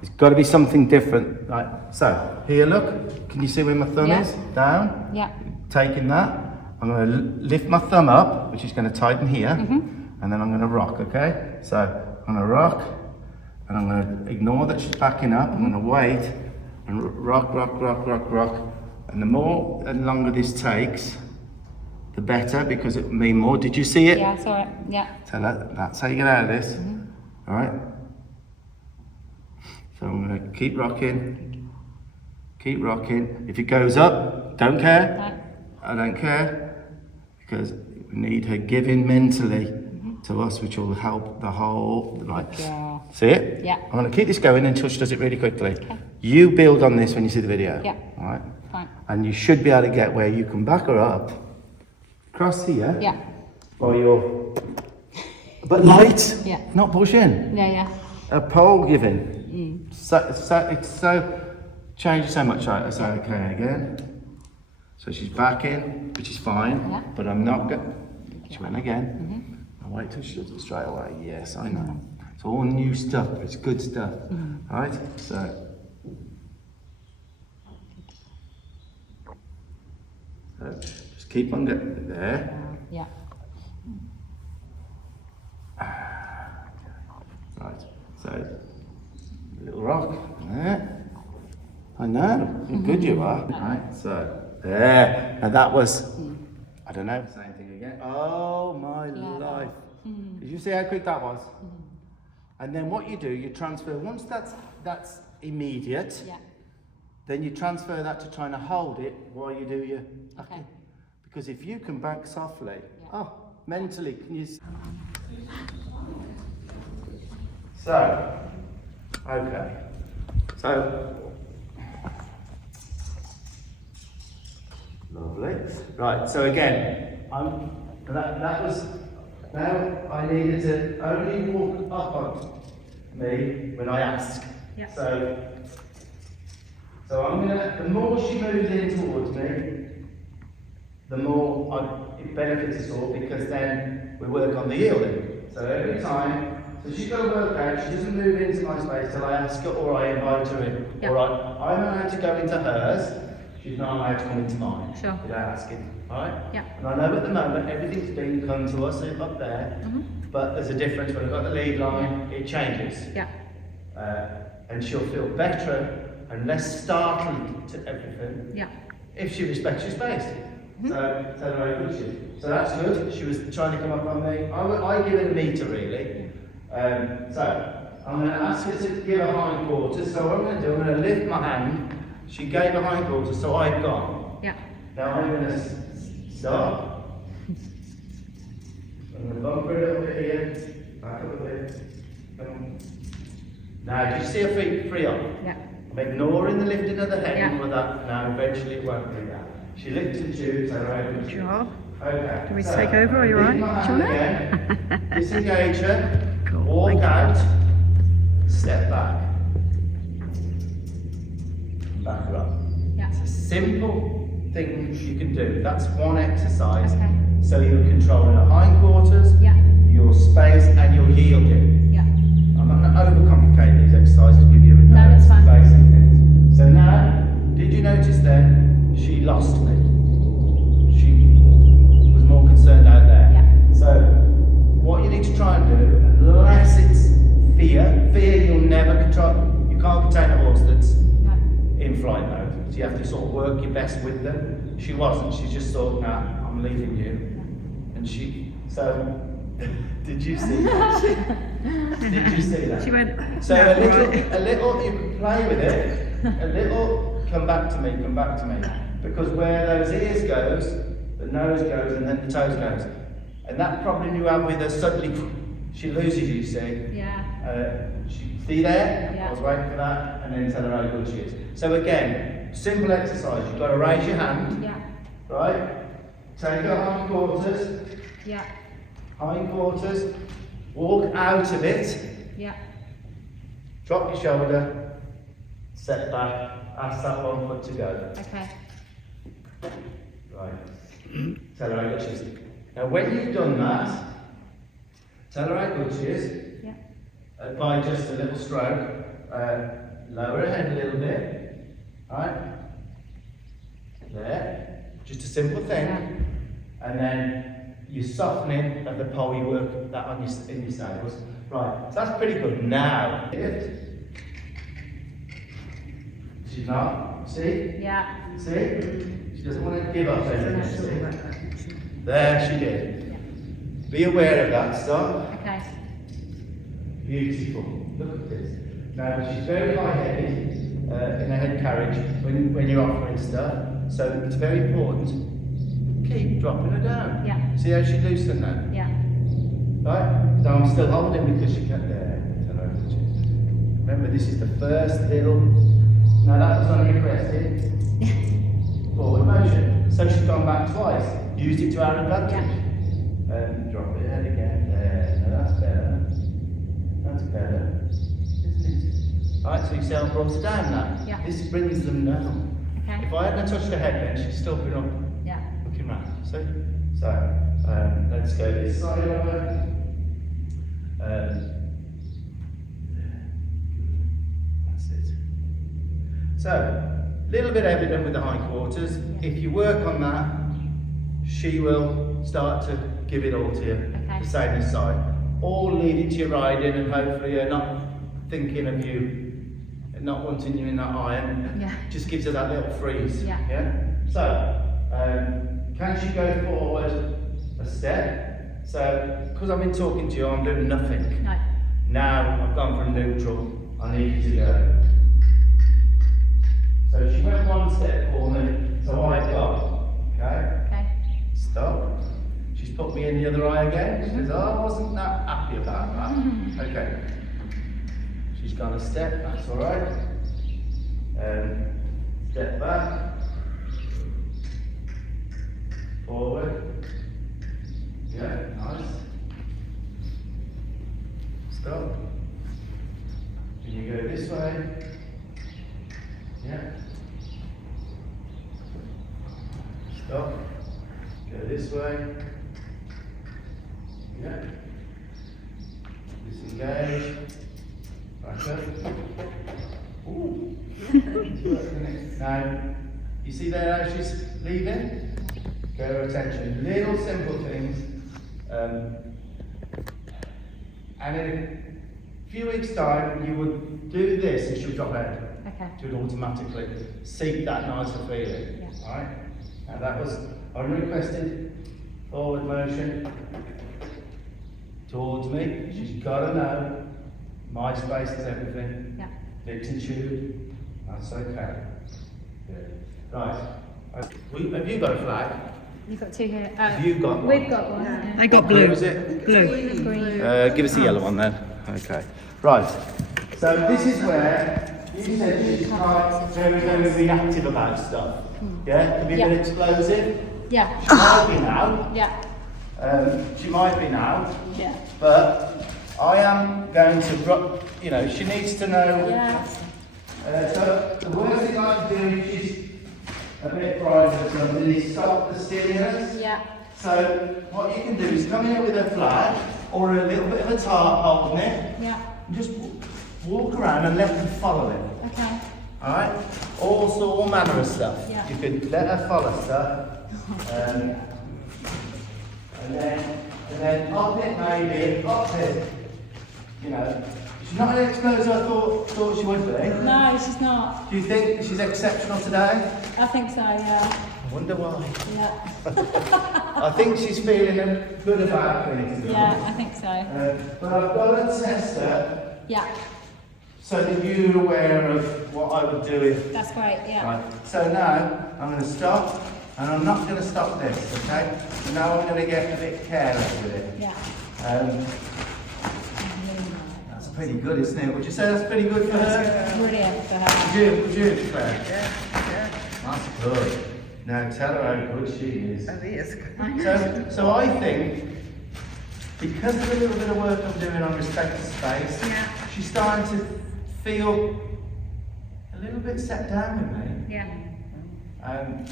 It's got to be something different. Right. So here, look. Can you see where my thumb Yeah. is? Down. Yeah. Taking that. I'm going to lift my thumb up, which is going to tighten here, and then I'm going to rock. Okay. So I'm going to rock. And I'm going to ignore that she's backing up. I'm going to wait and rock, rock, rock, rock, rock. And the more and longer this takes, the better, because it will mean more. Did you see it? Yeah, I saw it. Yeah. So that's how you get out of this. All right. So I'm going to keep rocking. Keep rocking. If it goes up, don't care. No. I don't care. Because we need her giving mentally to us, which will help the whole, right. Yeah. See it? Yeah. I'm going to keep this going until she does it really quickly. You build on this when you see the video. Yeah. All right? Fine. And you should be able to get where you can back her up, cross here, Yeah. while you're, but light, Yeah. not pushing. Yeah, yeah. A pole giving. It's so changed so much. Right, that's okay again. So she's backing, which is fine, Yeah. but I'm not going. She went again. I'll wait till she does it straight away. Yes, I know. It's all new stuff. It's good stuff. All right. So. Just keep on getting there. Yeah. Right. So a little rock there. I know. How good you are. Right. So there. And that was. I don't know. Same thing again. Oh my life. Did you see how quick that was? And then what you do, you transfer. Once that's immediate. Yeah. Then you transfer that to trying to hold it while you do your Okay. Because if you can back softly, mentally, can you? So, okay. So, lovely. Right. So again, that was. Now I needed to only walk up on me when I ask. Yeah. So I'm gonna, the more she moves in towards me, the more it benefits us all, because then we work on the yielding. So every time, so she's got to work out, she doesn't move into my space till I ask her or I invite her in. Yeah. All right, I'm allowed to go into hers, she's not allowed to come into mine. Sure. Without asking, all right? Yeah. And I know at the moment everything's being come to us up there, but there's a difference when I've got the lead line, it changes. Yeah. And she'll feel better and less startled to everything Yeah. if she respects your space. So very good. So that's good. She was trying to come up on me. I give it a meter really. So I'm going to ask her to give a hind quarter. So what I'm going to do, I'm going to lift my hand. She gave a hind quarter, so I've gone. Yeah. Now I'm going to stop. I'm going to bump her a little bit here. Back up a bit. Come on. Now, do you see her feet free up? Yeah. I'm ignoring the lifting of the head Yeah. for that. Now, eventually it won't be that. She lifted tubes, alright? Sure. Okay. Do we take over? Are you all right? Do you want Again, disengage her, Cool, walk thank you. out, step back. Back her up. Yeah. It's a simple thing you can do. That's one exercise. Okay. So you're controlling your hindquarters, Yeah. your space, and your yielding. Yeah. I'm not going to overcomplicate these exercises with you. No, that's fine. Basic things. So now, did you notice then she lost me? She was more concerned out there. Yeah. So what you need to try and do, unless it's fear you'll never control. You can't contain a horse that's No. in flight mode. So you have to sort of work your best with them. She wasn't. She just thought, nah, I'm leaving you. And so did you see that? Did you see that? She went, So no, a little, you can play with it. A little, come back to me. Because where those ears goes, the nose goes, and then the toes goes. And that problem you have with her, suddenly she loses you, see? Yeah. See there? Yeah. I was waiting for that, and then tell her how good she is. So again, simple exercise. You've got to raise your hand, Yeah. right? Take your hindquarters, Yeah. walk out of it, Yeah. drop your shoulder, set back, ask that one foot to go. Okay. Right. Tell her how good she is. Now when you've done that, tell her how good she is. Yeah. By just a little stroke. Lower her head a little bit. Right? There. Just a simple thing. Yeah. And then you're softening of the pole, you work that on in your stables. Right, so that's pretty good. Now, lift. She's not. See? Yeah. See? She doesn't want to give up anything. See? There she did. Be aware of that stuff. Okay. Beautiful. Look at this. Now, she's very high-headed in a head carriage when you're offering stuff. So it's very important. Keep dropping her down. Yeah. See how she loosened that? Yeah. Right? Now I'm still holding because she can't there. Remember, this is the first little. Now that was unrequested. Forward motion. So she's gone back twice. Used it to our advantage. And drop it head again. There. Now that's better. That's better. Isn't it? Alright, so you see how I brought her down now? Yeah. This brings them down. Okay. If I hadn't touched her head then she's still been up. Yeah. Looking round. See? So let's go this side over. That's it. So, little bit evident with the hindquarters. If you work on that, she will start to give it all to you. Okay. The same this side. Or lead it to your riding and hopefully you're not thinking of you and not wanting you in that iron. Yeah. Just gives her that little freeze. Yeah. So, can she go forward a step? So, because I've been talking to you, I'm doing nothing. No. Now I've gone from neutral, I need you to go. So she went one step for me, so I got, okay? Okay. Stop. She's put me in the other eye again. She says, oh, I wasn't that happy about that. Okay. She's gone a step, that's all right. Step back. Forward. Yeah, nice. Stop. And you go this way. Yeah. Stop. Go this way. Yeah. Disengage. Back up. Ooh. Now, you see there how she's leaving? Get her attention. Little simple things. And in a few weeks' time, you would do this and she'll drop out. Okay. Do it automatically. Seek that nicer feeling. Yeah. Alright? Now that was unrequested forward motion towards me. She's got to know my space is everything. Yeah. Fix and tube. That's okay. Good. Right. Have you got a flag? You've got two here. Have you got one? We've got one. Yeah. I got What blue. colour is it? Blue. Green. Give us the yellow one then. Okay. Right. So this is where you said she's quite very reactive about stuff. Yeah? Can be a bit explosive. Yeah. She might be now. Yeah. She might be now. Yeah. But I am going to, you know, she needs to know. Yeah. So the worst thing I can do if she's a bit frightened or something is stop the stimulus. Yeah. So what you can do is come in with a flag or a little bit of a tarp holding it. Yeah. And just walk around and let them follow it. Okay. Alright? Also all manner of stuff. Yeah. You can let her follow stuff. And then up it maybe, up it. You know. She's not an explosion I thought she would be. No, she's not. Do you think she's exceptional today? I think so, yeah. I wonder why. Yeah. I think she's feeling good about things. Yeah, I think so. But I've got to test her Yeah. so that you're aware of what I would do if. That's great, yeah. Right. So now I'm going to stop, and I'm not going to stop this, okay? So now I'm going to get a bit careless with it. Yeah. That's pretty good, isn't it? Would you say that's pretty good for her? Brilliant for her. Would you, Claire? Yeah. That's good. Now tell her how good she is. Oh, he is good. So I think, because of the little bit of work I'm doing on respect to space, she's starting to feel a little bit set down with me. Yeah. And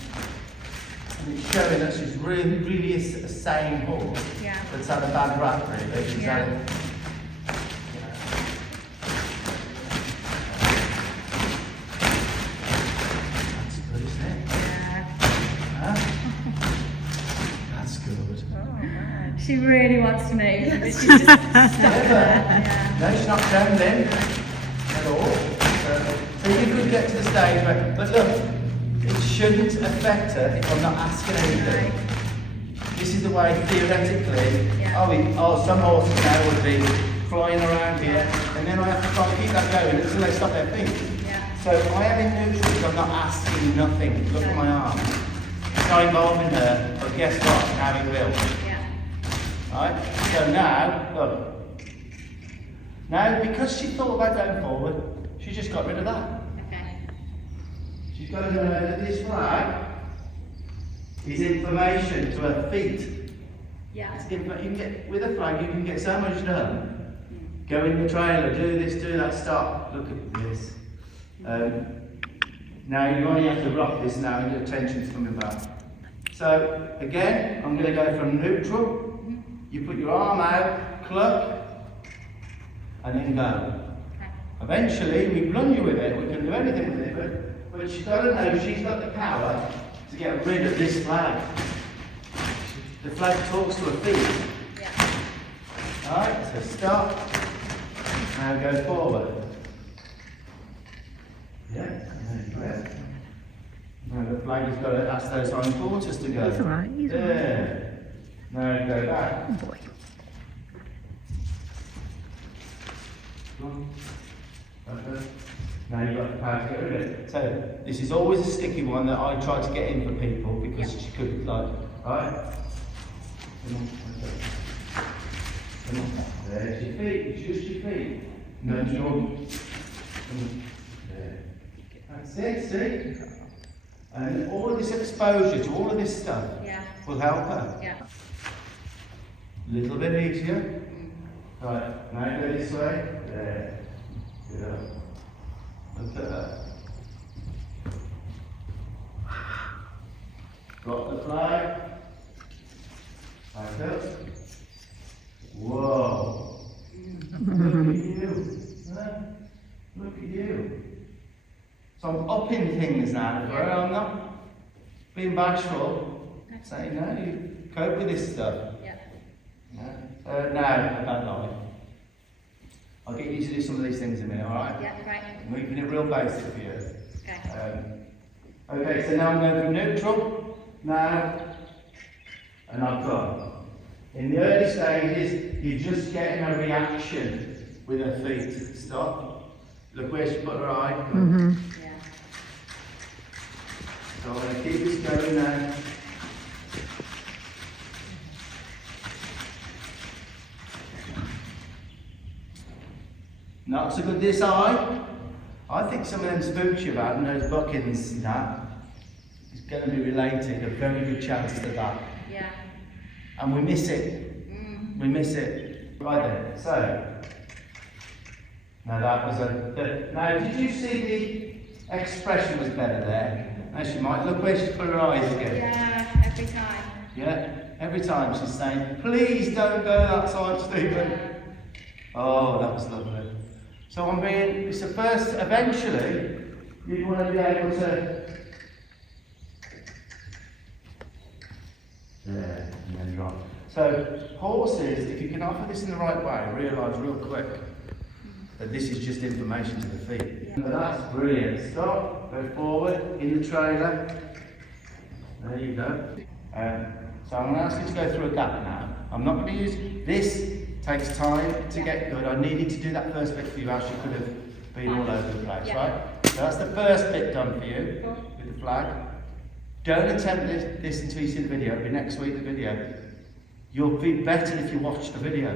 it's showing that she's really a sane horse Yeah. that's had a bad rap, really. She's had it, That's good, isn't it? Huh? That's good. She really wants to move, but she's just stuck there. No, she's not turned in at all. So you could get to the stage where, but look, it shouldn't affect her if I'm not asking anything. This is the way, theoretically, some horses now would be flying around here, and then I have to try and keep that going until they stop their feet. So I am in neutral because I'm not asking nothing. Look at my arm. It's not involving her, but guess what? Now it will. Right? So now, look. Now, because she thought about going forward, she just got rid of that. She's got to know that this flag is information to her feet. Yeah. You can get, with a flag, you can get so much done. Go in the trailer, do this, do that, stop, look at this. Now you only have to rock this now and your tension's coming back. So again, I'm going to go from neutral. You put your arm out, cluck, and then go. Eventually, we plunge with it, we can do anything with it, but she's got to know she's got the power to get rid of this flag. The flag talks to her feet. Alright, so stop, now go forward. Yeah, now the flag has got to ask those hindquarters to go. He's alright, he's alright. There. Now go back. Oh boy. Okay. Now you've got the power to get rid of it. So this is always a sticky one that I try to get in for people because she could right? Come on. There's your feet, it's just your feet. No, there. That's it, see? And all of this exposure to all of this stuff will help her. Little bit easier. Right, now go this way. There. Good. Look at that. Drop the flag. Back up. Whoa. Look at you. Huh? Look at you. So I'm upping things now. Right? I'm not being bashful. Saying, no, you cope with this stuff. Now, about life. I'll get you to do some of these things in a minute, alright? Yeah, great. I'm making it real basic for you. Okay, so now I'm going from neutral, now, and I've gone. In the early stages, you're just getting a reaction with her feet. Stop. Look where she put her eye. Mm-hmm. So I'm going to keep this going now. Not so good this eye. I think some of them spooks you about and those buckings and that. is going to be related, a very good chance to that. Yeah. And we miss it. We miss it. Right then, so. Now that was a. Now, did you see the expression was better there? Now she might look where she's put her eyes again. Yeah, every time. Yeah, every time she's saying, please don't go that side, Stephen. Oh, that was lovely. So it's the first, eventually, you want to be able to. There, and then drop. So, horses, if you can offer this in the right way, realise real quick that this is just information to the feet. Yeah. But that's brilliant. Stop, go forward, in the trailer. There you go. So I'm going to ask you to go through a gap now. I'm not going to use this. Takes time to get good. I needed to do that first bit for you, else you could have been all over the place, right? So that's the first bit done for you with the flag. Don't attempt this until you see the video. It'll be next week, the video. You'll be better if you watch the video.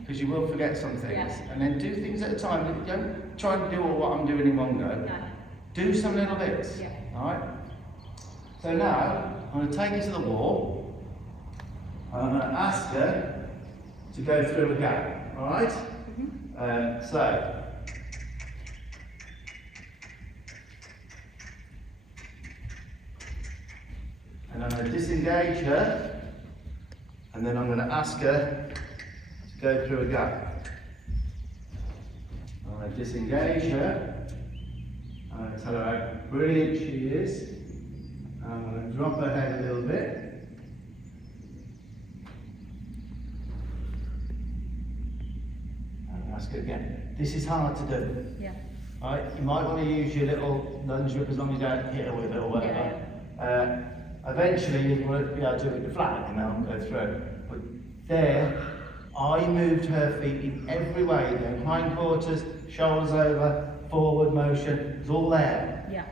Because you will forget some things. And then do things at a time. Don't try and do all what I'm doing in one go. Do some little bits. Alright? So now, I'm going to take you to the wall. And I'm going to ask her to go through a gap. Alright? So. And I'm going to disengage her. And then I'm going to ask her to go through a gap. I'm going to disengage her. I'm going to tell her how brilliant she is. I'm going to drop her head a little bit. And ask her again. This is hard to do. Yeah. Right? You might want to use your little lunge whip as long as you don't hit her with it or whatever. Eventually you want to be able to do it with the flag and that'll go through. But there, I moved her feet in every way. Then hindquarters, shoulders over, forward motion. It's all there. Yeah.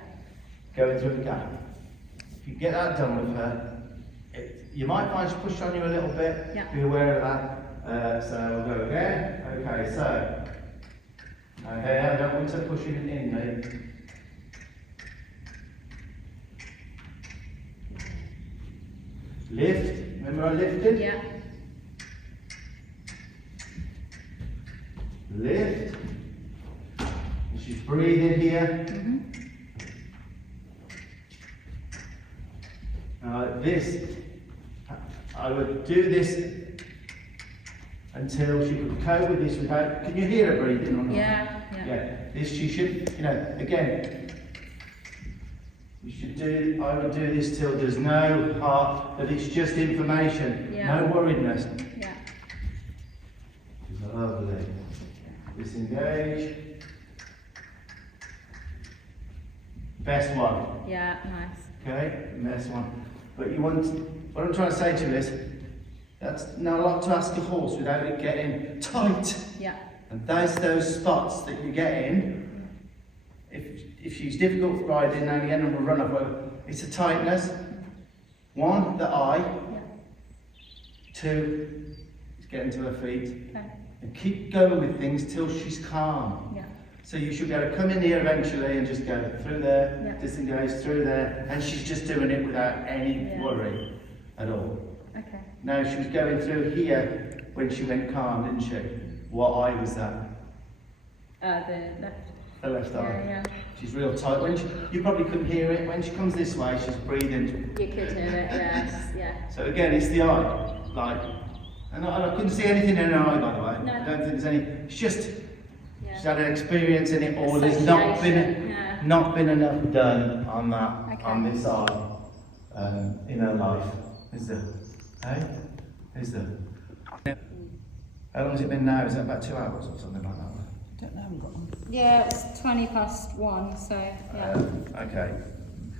Going through the gap. If you get that done with her, you might find she push on you a little bit. Yeah. Be aware of that. So we'll go again. Okay, so. Okay, I don't want to push it in me. Lift. Remember I lifted? Yeah. Lift. And she's breathing here. This, I would do this until she could cope with this without. Can you hear her breathing or not? Yeah. This she should, again. You should do. I would do this till there's no heart. That it's just information. Yeah. No worriedness. Yeah. Lovely. Disengage. Best one. Yeah, nice. Okay, best one. But you want, what I'm trying to say to you is, that's not a lot to ask a horse without it getting tight. Yeah. And those spots that you get in, if she's difficult riding and you end up a run up, it's a tightness. One, the eye. Yeah. Two, is getting to her feet. Okay. And keep going with things till she's calm. Yeah. So you should be able to come in here eventually and just go through there, Yeah. disengage through there, and she's just doing it without any Yeah. worry at all. Okay. Now she was going through here when she went calm, didn't she? What eye was that? The left. The left eye. Yeah. She's real tight. You probably couldn't hear it. When she comes this way, she's breathing. You could hear it, yes. Yeah. So again, it's the eye. And I couldn't see anything in her eye, by the way. No. I don't think there's any. It's just. Yeah. She's had an experience in it, or there's not been enough done on that, on this eye, in her life. Is there? Hey? Is there? How long has it been now? Is it about 2 hours or something like that? Don't know, I haven't got one. Yeah, it's 1:20, so yeah. Okay.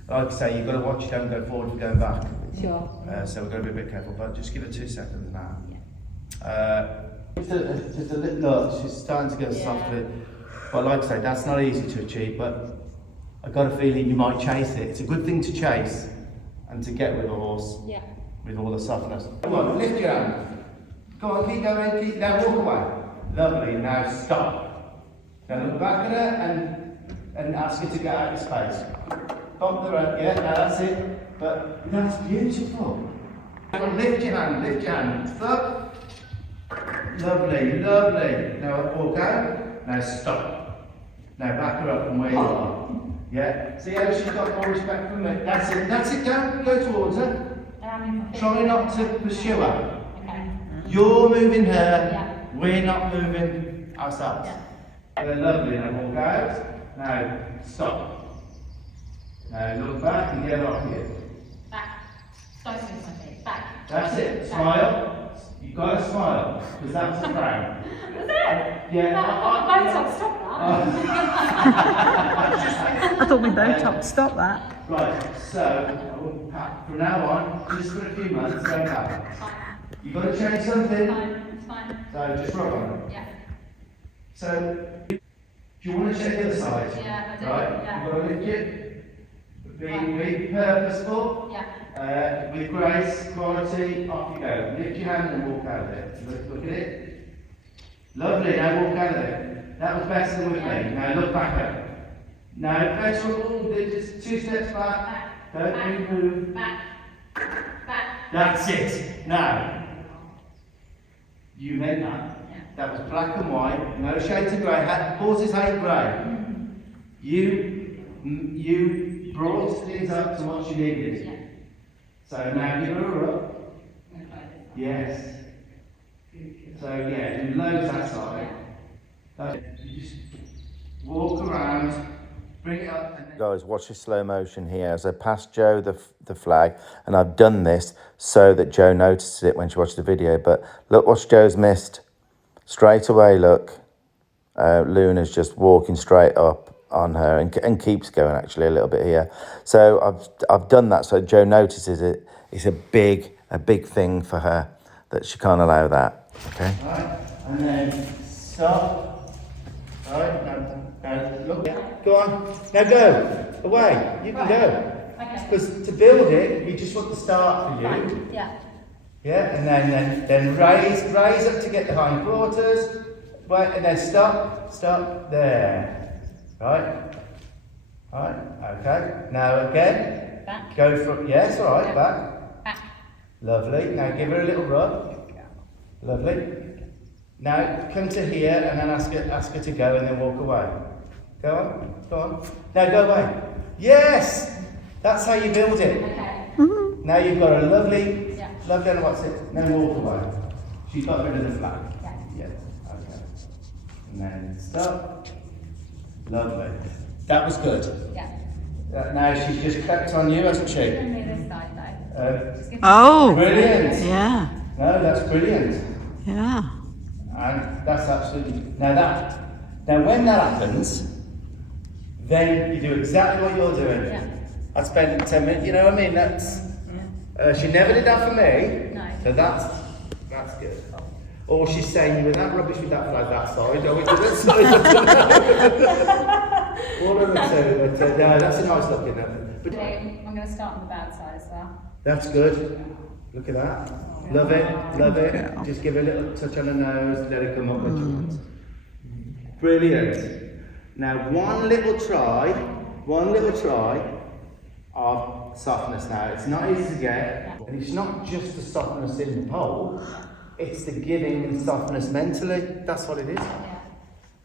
Like I say, you've got to watch, don't go forward for going back. Sure. So we've got to be a bit careful, but just give it 2 seconds now. Just a little look, she's starting to go softly. But like I say, that's not easy to achieve, but I've got a feeling you might chase it. It's a good thing to chase and to get with a horse with all the softness. Come on, lift your hand. Go on, keep going, now walk away. Lovely, now stop. Now look back at her and ask her to get out of space. Bump the rope, yeah, now that's it. But that's beautiful. Lift your hand, stop. Lovely, lovely. Now walk out, now stop. Now back her up from where you are. Yeah, see how she's got more respect for me? That's it, go towards her. Try not to pursue her. Okay. You're moving her, Yeah. we're not moving ourselves. They're lovely, now walk out. Now stop. Now look back and get off here. Back. Don't move my feet. Back. That's it, smile. You've got to smile, because that's the crown. Was it? Yeah. Botox, stop that. I thought we Botox stopped that. Right, so from now on, just for a few months, don't have. You've got to change something. It's fine. So just rub on it. Yeah. So, do you want to check the other side? Yeah, I do. Right? Yeah. You've got to lift it. Be purposeful. Yeah. With grace, quality, off you go. Lift your hand and walk out of it. Look at it. Lovely, now walk out of it. That was better than with me. Now look back at it. Now, petrol, just 2 steps back. Don't move. Back. That's it. Now, you meant that. Yeah. That was black and white, no shades of grey. Horses hate grey. You brought things up to what you needed. Yeah. So now give her a rub. Yes. So yeah, do loads that side. You just walk around, bring it up. And then... Guys, watch this slow motion here as I pass Jo the flag, and I've done this so that Jo notices it when she watched the video. But look what Jo's missed. Straight away, look. Luna's just walking straight up on her and keeps going actually a little bit here. So I've done that so Jo notices it. It's a big thing for her that she can't allow that. Okay. Right, and then stop. Right, now look. Go on. Now go away. You can go. Okay. Because to build it, you just want the start for you. Yeah. Yeah, and then raise up to get the hindquarters. Right, and then stop there. Right, okay. Now again. Back. Go from yes, all right, back. Back. Lovely. Now give her a little rub. Lovely. Now come to here and then ask her to go and then walk away. Go on. Now go away. Yes, that's how you build it. Okay. Now you've got a lovely, Yeah. lovely. What's it? Now walk away. She's got rid of the flag. Yeah. Yeah. Okay. And then stop. Lovely. That was good. Yeah. Now she's just crept on you, hasn't she? Give me this side though. Just give me Oh, Brilliant. yeah, No, that's brilliant. yeah. And that's absolutely now when that happens, then you do exactly what you're doing. Yeah. I spent 10 minutes. You know what I mean? That's she never did that for me. No. So that's good. Or she's saying you were that rubbish with that flag that side. I went to this side. One of the two, but no, that's a nice looking. But I'm going to start on the bad side as well. that's good. Look at that. Love it. Just give it a little touch on the nose, let it come up what you want. Brilliant. Now one little try of softness now. It's not easy to get, and it's not just the softness in the pole, it's the giving and softness mentally. That's what it is. Yeah.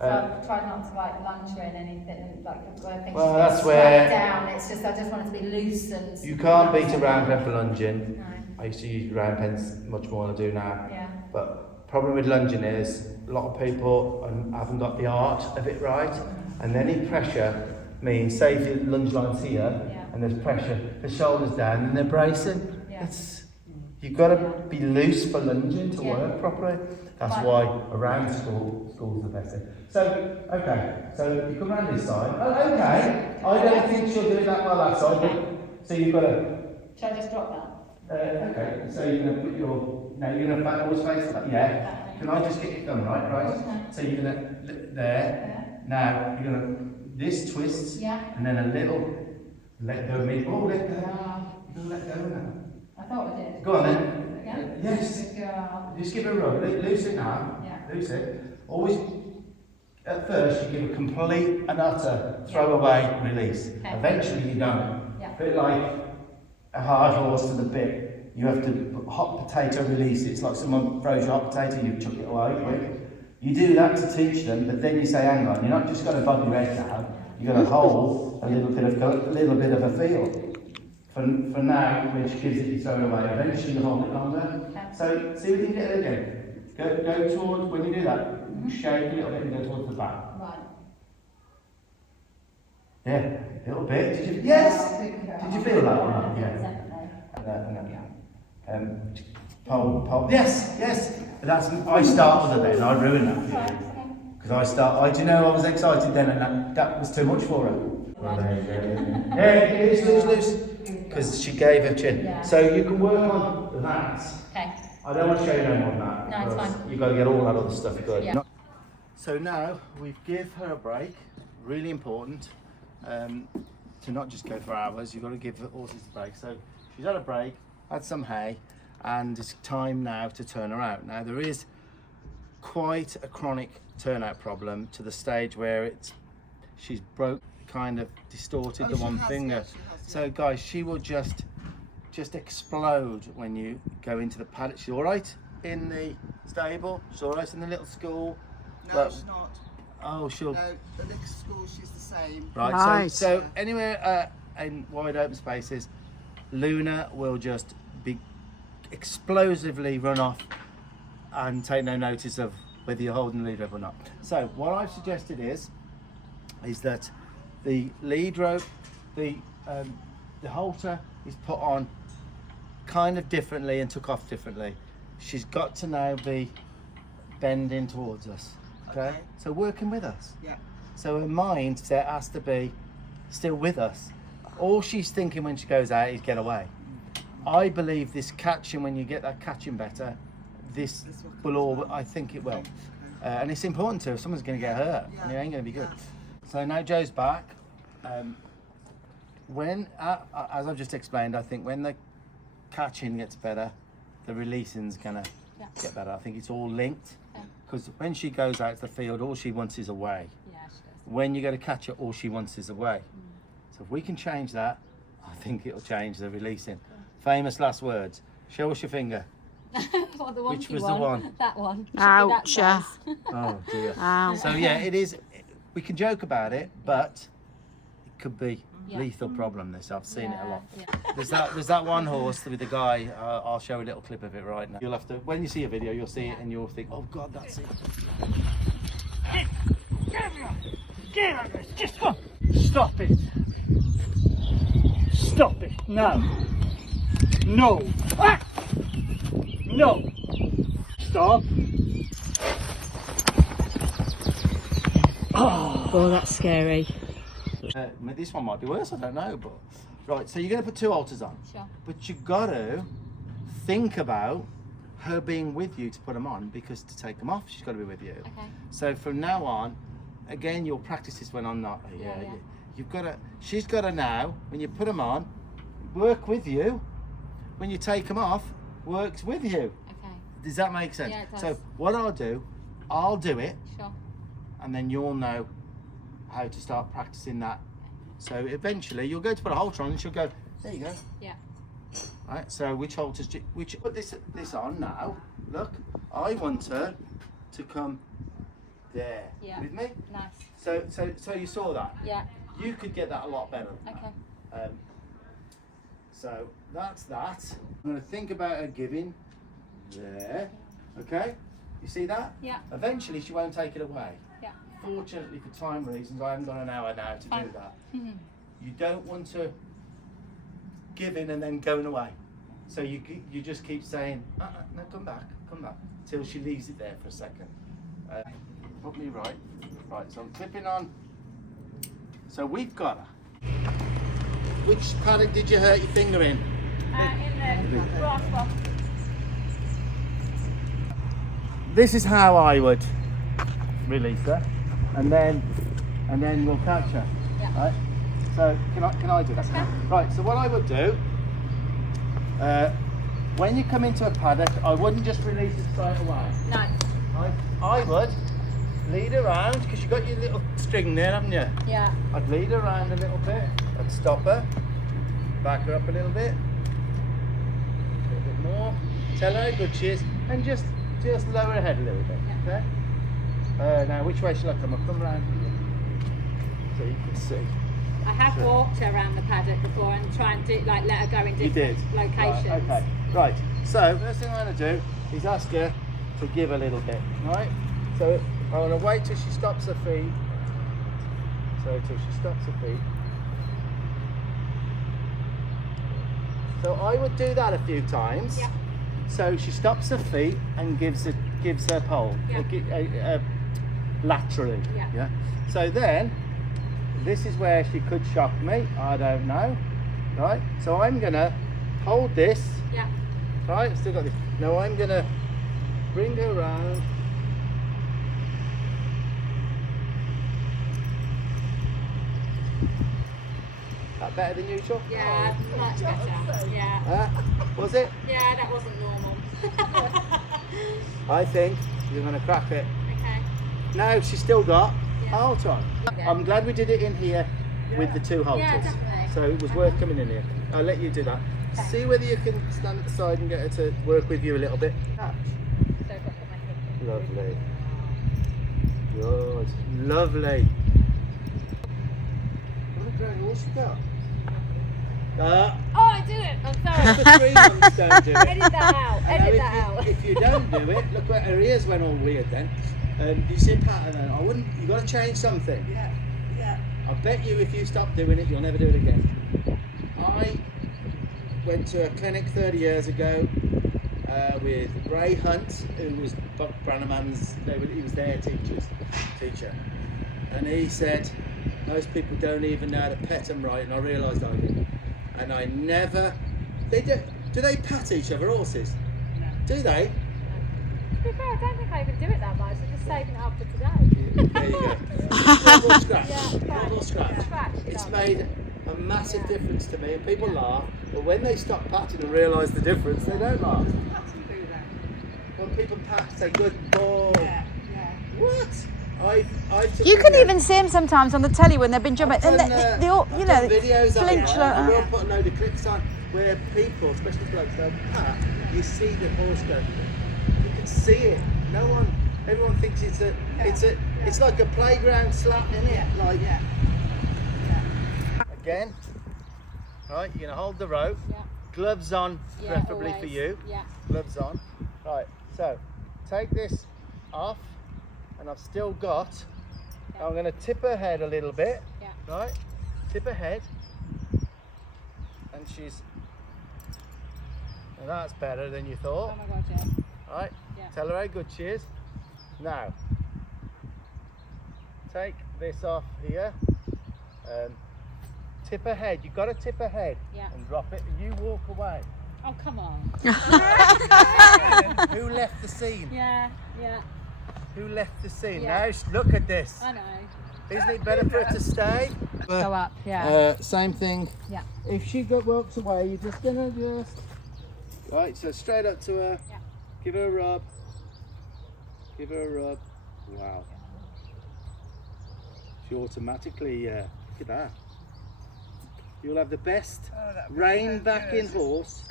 So I've tried not to like lunge her in anything like where things Well, go that's straight where- down. It's just I just want it to be loose and. You can't beat a round pen for lunging. No. I used to use round pens much more than I do now. Yeah. But problem with lunging is a lot of people haven't got the art of it right, and any pressure means, say if your lunge line's here and there's pressure, the shoulders down and they're bracing. Yeah. You've got to be loose for lunging to Yeah. work properly. That's Right. why around schools are better. So, okay, so you come around this side. Oh, okay, I don't think she'll do it that well that side, but, so you've got to, Shall I just drop that? okay, so you're going to put you're going to always face that, yeah. Can I just get your thumb right? So you're going to, there, now you're going to, this twists, Yeah. and then a little, let go mid, oh, let go, you're going to let go now. I thought I did. Go on then. Again? Yes. Good girl. Just give it a rub, loose it now, Yeah. loose it. Always, at first you give a complete and utter throw away release. Okay. Eventually you don't. Yeah. A bit like a hard horse to the bit. You have to hot potato release it. It's like someone throws you a hot potato, you chuck it away quick. You do that to teach them, but then you say, hang on, you're not just going to bob your head down. You're going to hold a little bit of a feel. For now, when she gives it its own way, eventually you hold it longer. Okay. So see if you can get it again. Go towards, when you do that, shake a little bit and go towards the back. Right. Yeah, a little bit. Did you? Yes. Did you feel that one? Yeah. Definitely. Pole. Yes. But that's. I start with her then. I ruined that for you. Because I do you know I was excited then, and that was too much for her. Well, there you go. Yeah, loose. Because she gave her chin. Yeah. So you can work on that. Okay. I don't want to show you no more than that. No, it's because fine. You've got to get all that other stuff good. Yeah. So now we give her a break. Really important to not just go for hours. You've got to give the horses a break. So she's had a break, had some hay, and it's time now to turn her out. Now there is quite a chronic turnout problem to the stage where she's broke, kind of distorted the one finger. So guys, she will just explode when you go into the paddock. She's all right in the stable. She's all right in the little school. No, but, she's not. Oh, she'll. No, the next school she's the same. Right. Right. So anywhere in wide open spaces, Luna will just be explosively run off and take no notice of whether you're holding the lead rope or not. So what I've suggested is that the lead rope, the halter is put on kind of differently and took off differently. She's got to now be bending towards us. Okay? So working with us. Yeah. So her mindset has to be still with us. All she's thinking when she goes out is get away. I believe this catching, when you get that catching better, this will all, I think it will. And it's important too, if someone's going to get hurt, and it ain't going to be good. So now Joe's back. As I've just explained, I think when the catching gets better, the releasing's going to get better. I think it's all linked. Because when she goes out to the field, all she wants is away. Yeah, she does. When you go to catch her, all she wants is away. So if we can change that, I think it'll change the releasing. Famous last words. Show us your finger. What, the Which wonky was the one? That one. Should be Ouch. that size. Oh dear. Ow. So yeah, it is. We can joke about it, but it could be Yeah. lethal problem. This I've seen it a lot. Yeah. There's that one horse with the guy. I'll show a little clip of it right now. You'll have to, when you see a video, you'll see it and you'll think, oh God, that's it. Just go. Stop it. Stop it. No. No. Ah! No. Stop. Oh, that's scary. This one might be worse, I don't know, but right. So you're going to put 2 halters on, Sure. but you've got to think about her being with you to put them on, because to take them off, she's got to be with you. Okay. So from now on, again, you'll practice this when I'm not. Yeah. You've got to. She's got to now, when you put them on, work with you. When you take them off, works with you. Okay. Does that make sense? Yeah, it does. So what I'll do it, Sure. and then you'll know how to start practicing that. So eventually you'll go to put a halter on and she'll go, there you go. Yeah. Right, so which halters which put this on now. Look, I want her to come there. Yeah. With me? Nice. So you saw that? Yeah. You could get that a lot better than Okay. that. So that's that. I'm going to think about her giving there. Okay? You see that? Yeah. Eventually she won't take it away. Yeah. Fortunately for time reasons, I haven't got an hour now to do that. Mhm. You don't want to give in and then going away. So you just keep saying, no, come back, till she leaves it there for a second. Put me right. Right, so I'm clipping on. So we've got her. Which paddock did you hurt your finger in? In the grass one. This is how I would release her, and then we'll catch her. Yeah. Right. So can I do that? Right. So what I would do, when you come into a paddock, I wouldn't just release it straight away. No. I would lead her around, because you've got your little string there, haven't you? Yeah. I'd lead her around a little bit. I'd stop her. Back her up a little bit. A little bit more. Tell her how good she is, and just lower her head a little bit. Okay. Now, which way shall I come? I'll come round here, so you can see. I have walked her around the paddock before and try and do, like, let her go in You did. different locations. Right, okay. Right. So first thing I'm going to do is ask her to give a little bit. Right. So I'm going to wait till she stops her feet. So till she stops her feet. So I would do that a few times. Yeah. So she stops her feet and gives her pole. Yeah. Laterally. Yeah. So then, this is where she could shock me. I don't know. Right. So I'm gonna hold this. Yeah. Right. Still got this. Now I'm gonna bring her around. That better than usual? Yeah, much better. Yeah. Was it? Yeah, that wasn't normal. I think you're gonna crack it. Okay. No, she's still got Yeah. a halter on. Yeah. I'm glad we did it in here with the two halters. Yeah, definitely. So it was worth coming in here. I'll let you do that. See whether you can stand at the side and get her to work with you a little bit. Lovely. Good. Lovely. What a great horse you got. Oh, I do it. I'm sorry. The 3 months don't do it. Edit that out. And Edit if that you, out. If you don't do it, look where her ears went all weird then. You see a pattern then. I wouldn't, you got to change something. Yeah, yeah. I bet you if you stop doing it, you'll never do it again. I went to a clinic 30 years ago with Ray Hunt, who was Bob Brannaman's, he was their teacher. And he said, most people don't even know how to pet them right, and I realised I did. And I never, do they pat each other, horses? No. Do they? To be fair, I don't think I even do it that much. I'm just saving it up for today. There you go. Little scratch. Yeah, Little scratch. Scratch, It's done. made a massive difference to me, and people laugh, but when they stop patting and realise the difference, they don't laugh. Patting do that. When people pat, say good boy. Yeah, yeah. What? I took You can videos. even see them sometimes on the telly when they've been jumping. I've And done, they all, I've you done know, videos on flinch it, like and we'll that. put a load of clips on where people, especially blokes, they'll pat. You see the horse go. You can see it. No one, everyone thinks it's like a playground slap, isn't it? Like Yeah. again. Right, you're gonna hold the rope. Yeah. Gloves on, Yeah, preferably for always. you. Yeah. Gloves on. Right, so take this off, and I've still got. Yeah. I'm gonna tip her head a little bit. Yeah. Right, tip her head, and she's. Now that's better than you thought. Oh my god, yeah. Right, Yeah. tell her how good she is. Now, take this off here. Tip her head. You've got to tip her head Yeah. and drop it. And you walk away. Oh, come on. Who left the scene? Yeah, yeah. Who left the scene? Yeah. Now look at this. I know. Isn't it better for her to stay? Go up, yeah. Same thing. Yeah. If she walks away, you're just gonna right. So straight up to her. Yeah. Give her a rub. Give her a rub. Wow. She automatically. Look at that. You'll have the best Oh, that'd be rein so back good. in horse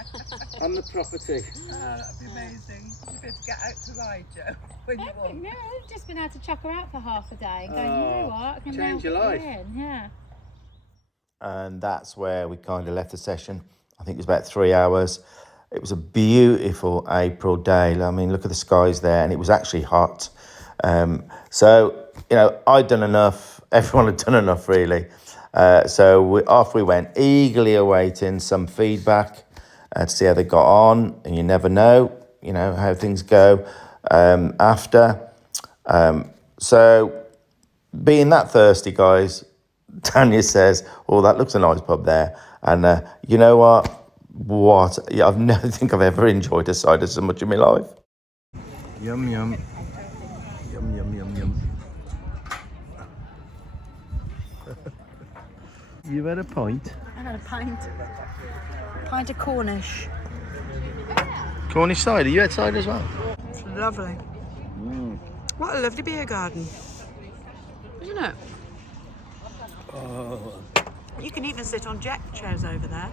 on the property. Oh, that'd be amazing. You could get out to ride, Joe, when you want. Yeah, I've just been able to chuck her out for half a day. Going, you Oh, know what? I can change now your get life. you in. Yeah. And that's where we kind of left the session. I think it was about 3 hours. It was a beautiful April day. I mean, look at the skies there, and it was actually hot. So, you know, I'd done enough. Everyone had done enough, really. So off we went, eagerly awaiting some feedback to see how they got on. And you never know, you know, how things go after. So being that thirsty, guys, Tanya says, oh, that looks a nice pub there. And you know what? Yeah, I've never think I've ever enjoyed a cider so much in my life. Yum, yum. Yum, yum, yum, yum. You've had a pint. I had a pint. Pint of Cornish. Cornish cider. You had cider as well? It's lovely. What a lovely beer garden. Isn't it? Oh. You can even sit on jack chairs over there.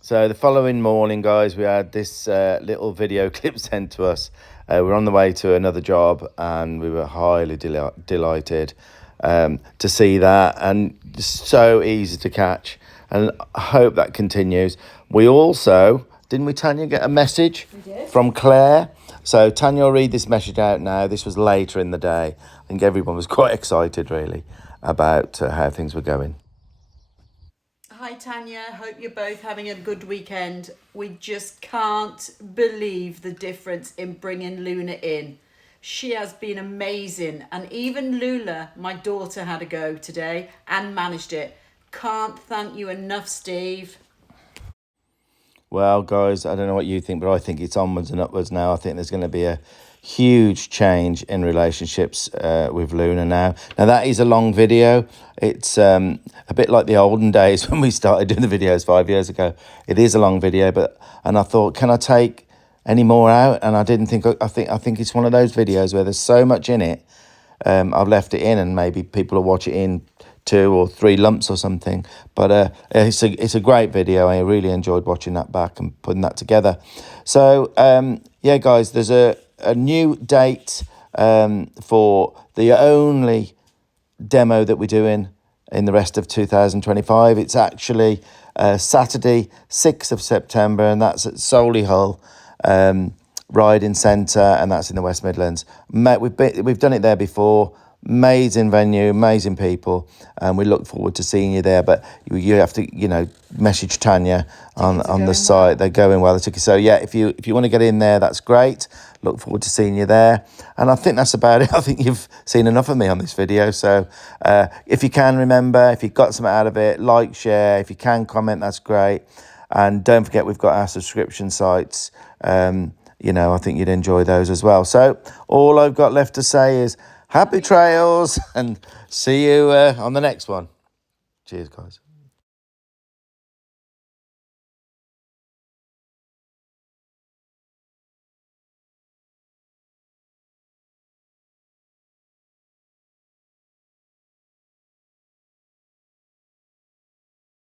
So the following morning, guys, we had this little video clip sent to us. We're on the way to another job, and we were highly delighted to see that, and so easy to catch. And I hope that continues. We also, didn't we, Tanya, get a message from Claire? So Tanya will read this message out now. This was later in the day. I think everyone was quite excited, really, about how things were going. Hi Tanya, hope you're both having a good weekend. We just can't believe the difference in bringing Luna in. She has been amazing, and even Lula, my daughter, had a go today and managed it. Can't thank you enough, Steve. Well, guys, I don't know what you think, but I think it's onwards and upwards now. I think there's going to be a huge change in relationships with Luna now. Now, that is a long video. It's a bit like the olden days when we started doing the videos 5 years ago. It is a long video, and I thought, can I take any more out? And I didn't think. I think it's one of those videos where there's so much in it. I've left it in, and maybe people will watch it in 2 or 3 lumps or something. But it's a great video. I really enjoyed watching that back and putting that together. So yeah, guys, there's a new date for the only demo that we're doing in the rest of 2025. It's actually Saturday, 6th of September, and that's at Solihull Riding Centre, and that's in the West Midlands. We've done it there before. Amazing venue, amazing people, and we look forward to seeing you there. But you have to, message Tanya on the site. They're going well, the tickets. So yeah, if you want to get in there, that's great. Look forward to seeing you there. And I think that's about it. I think you've seen enough of me on this video. So if you can, remember, if you got something out of it, like, share. If you can comment, that's great. And don't forget, we've got our subscription sites. I think you'd enjoy those as well. So all I've got left to say is happy trails, and see you on the next one. Cheers, guys.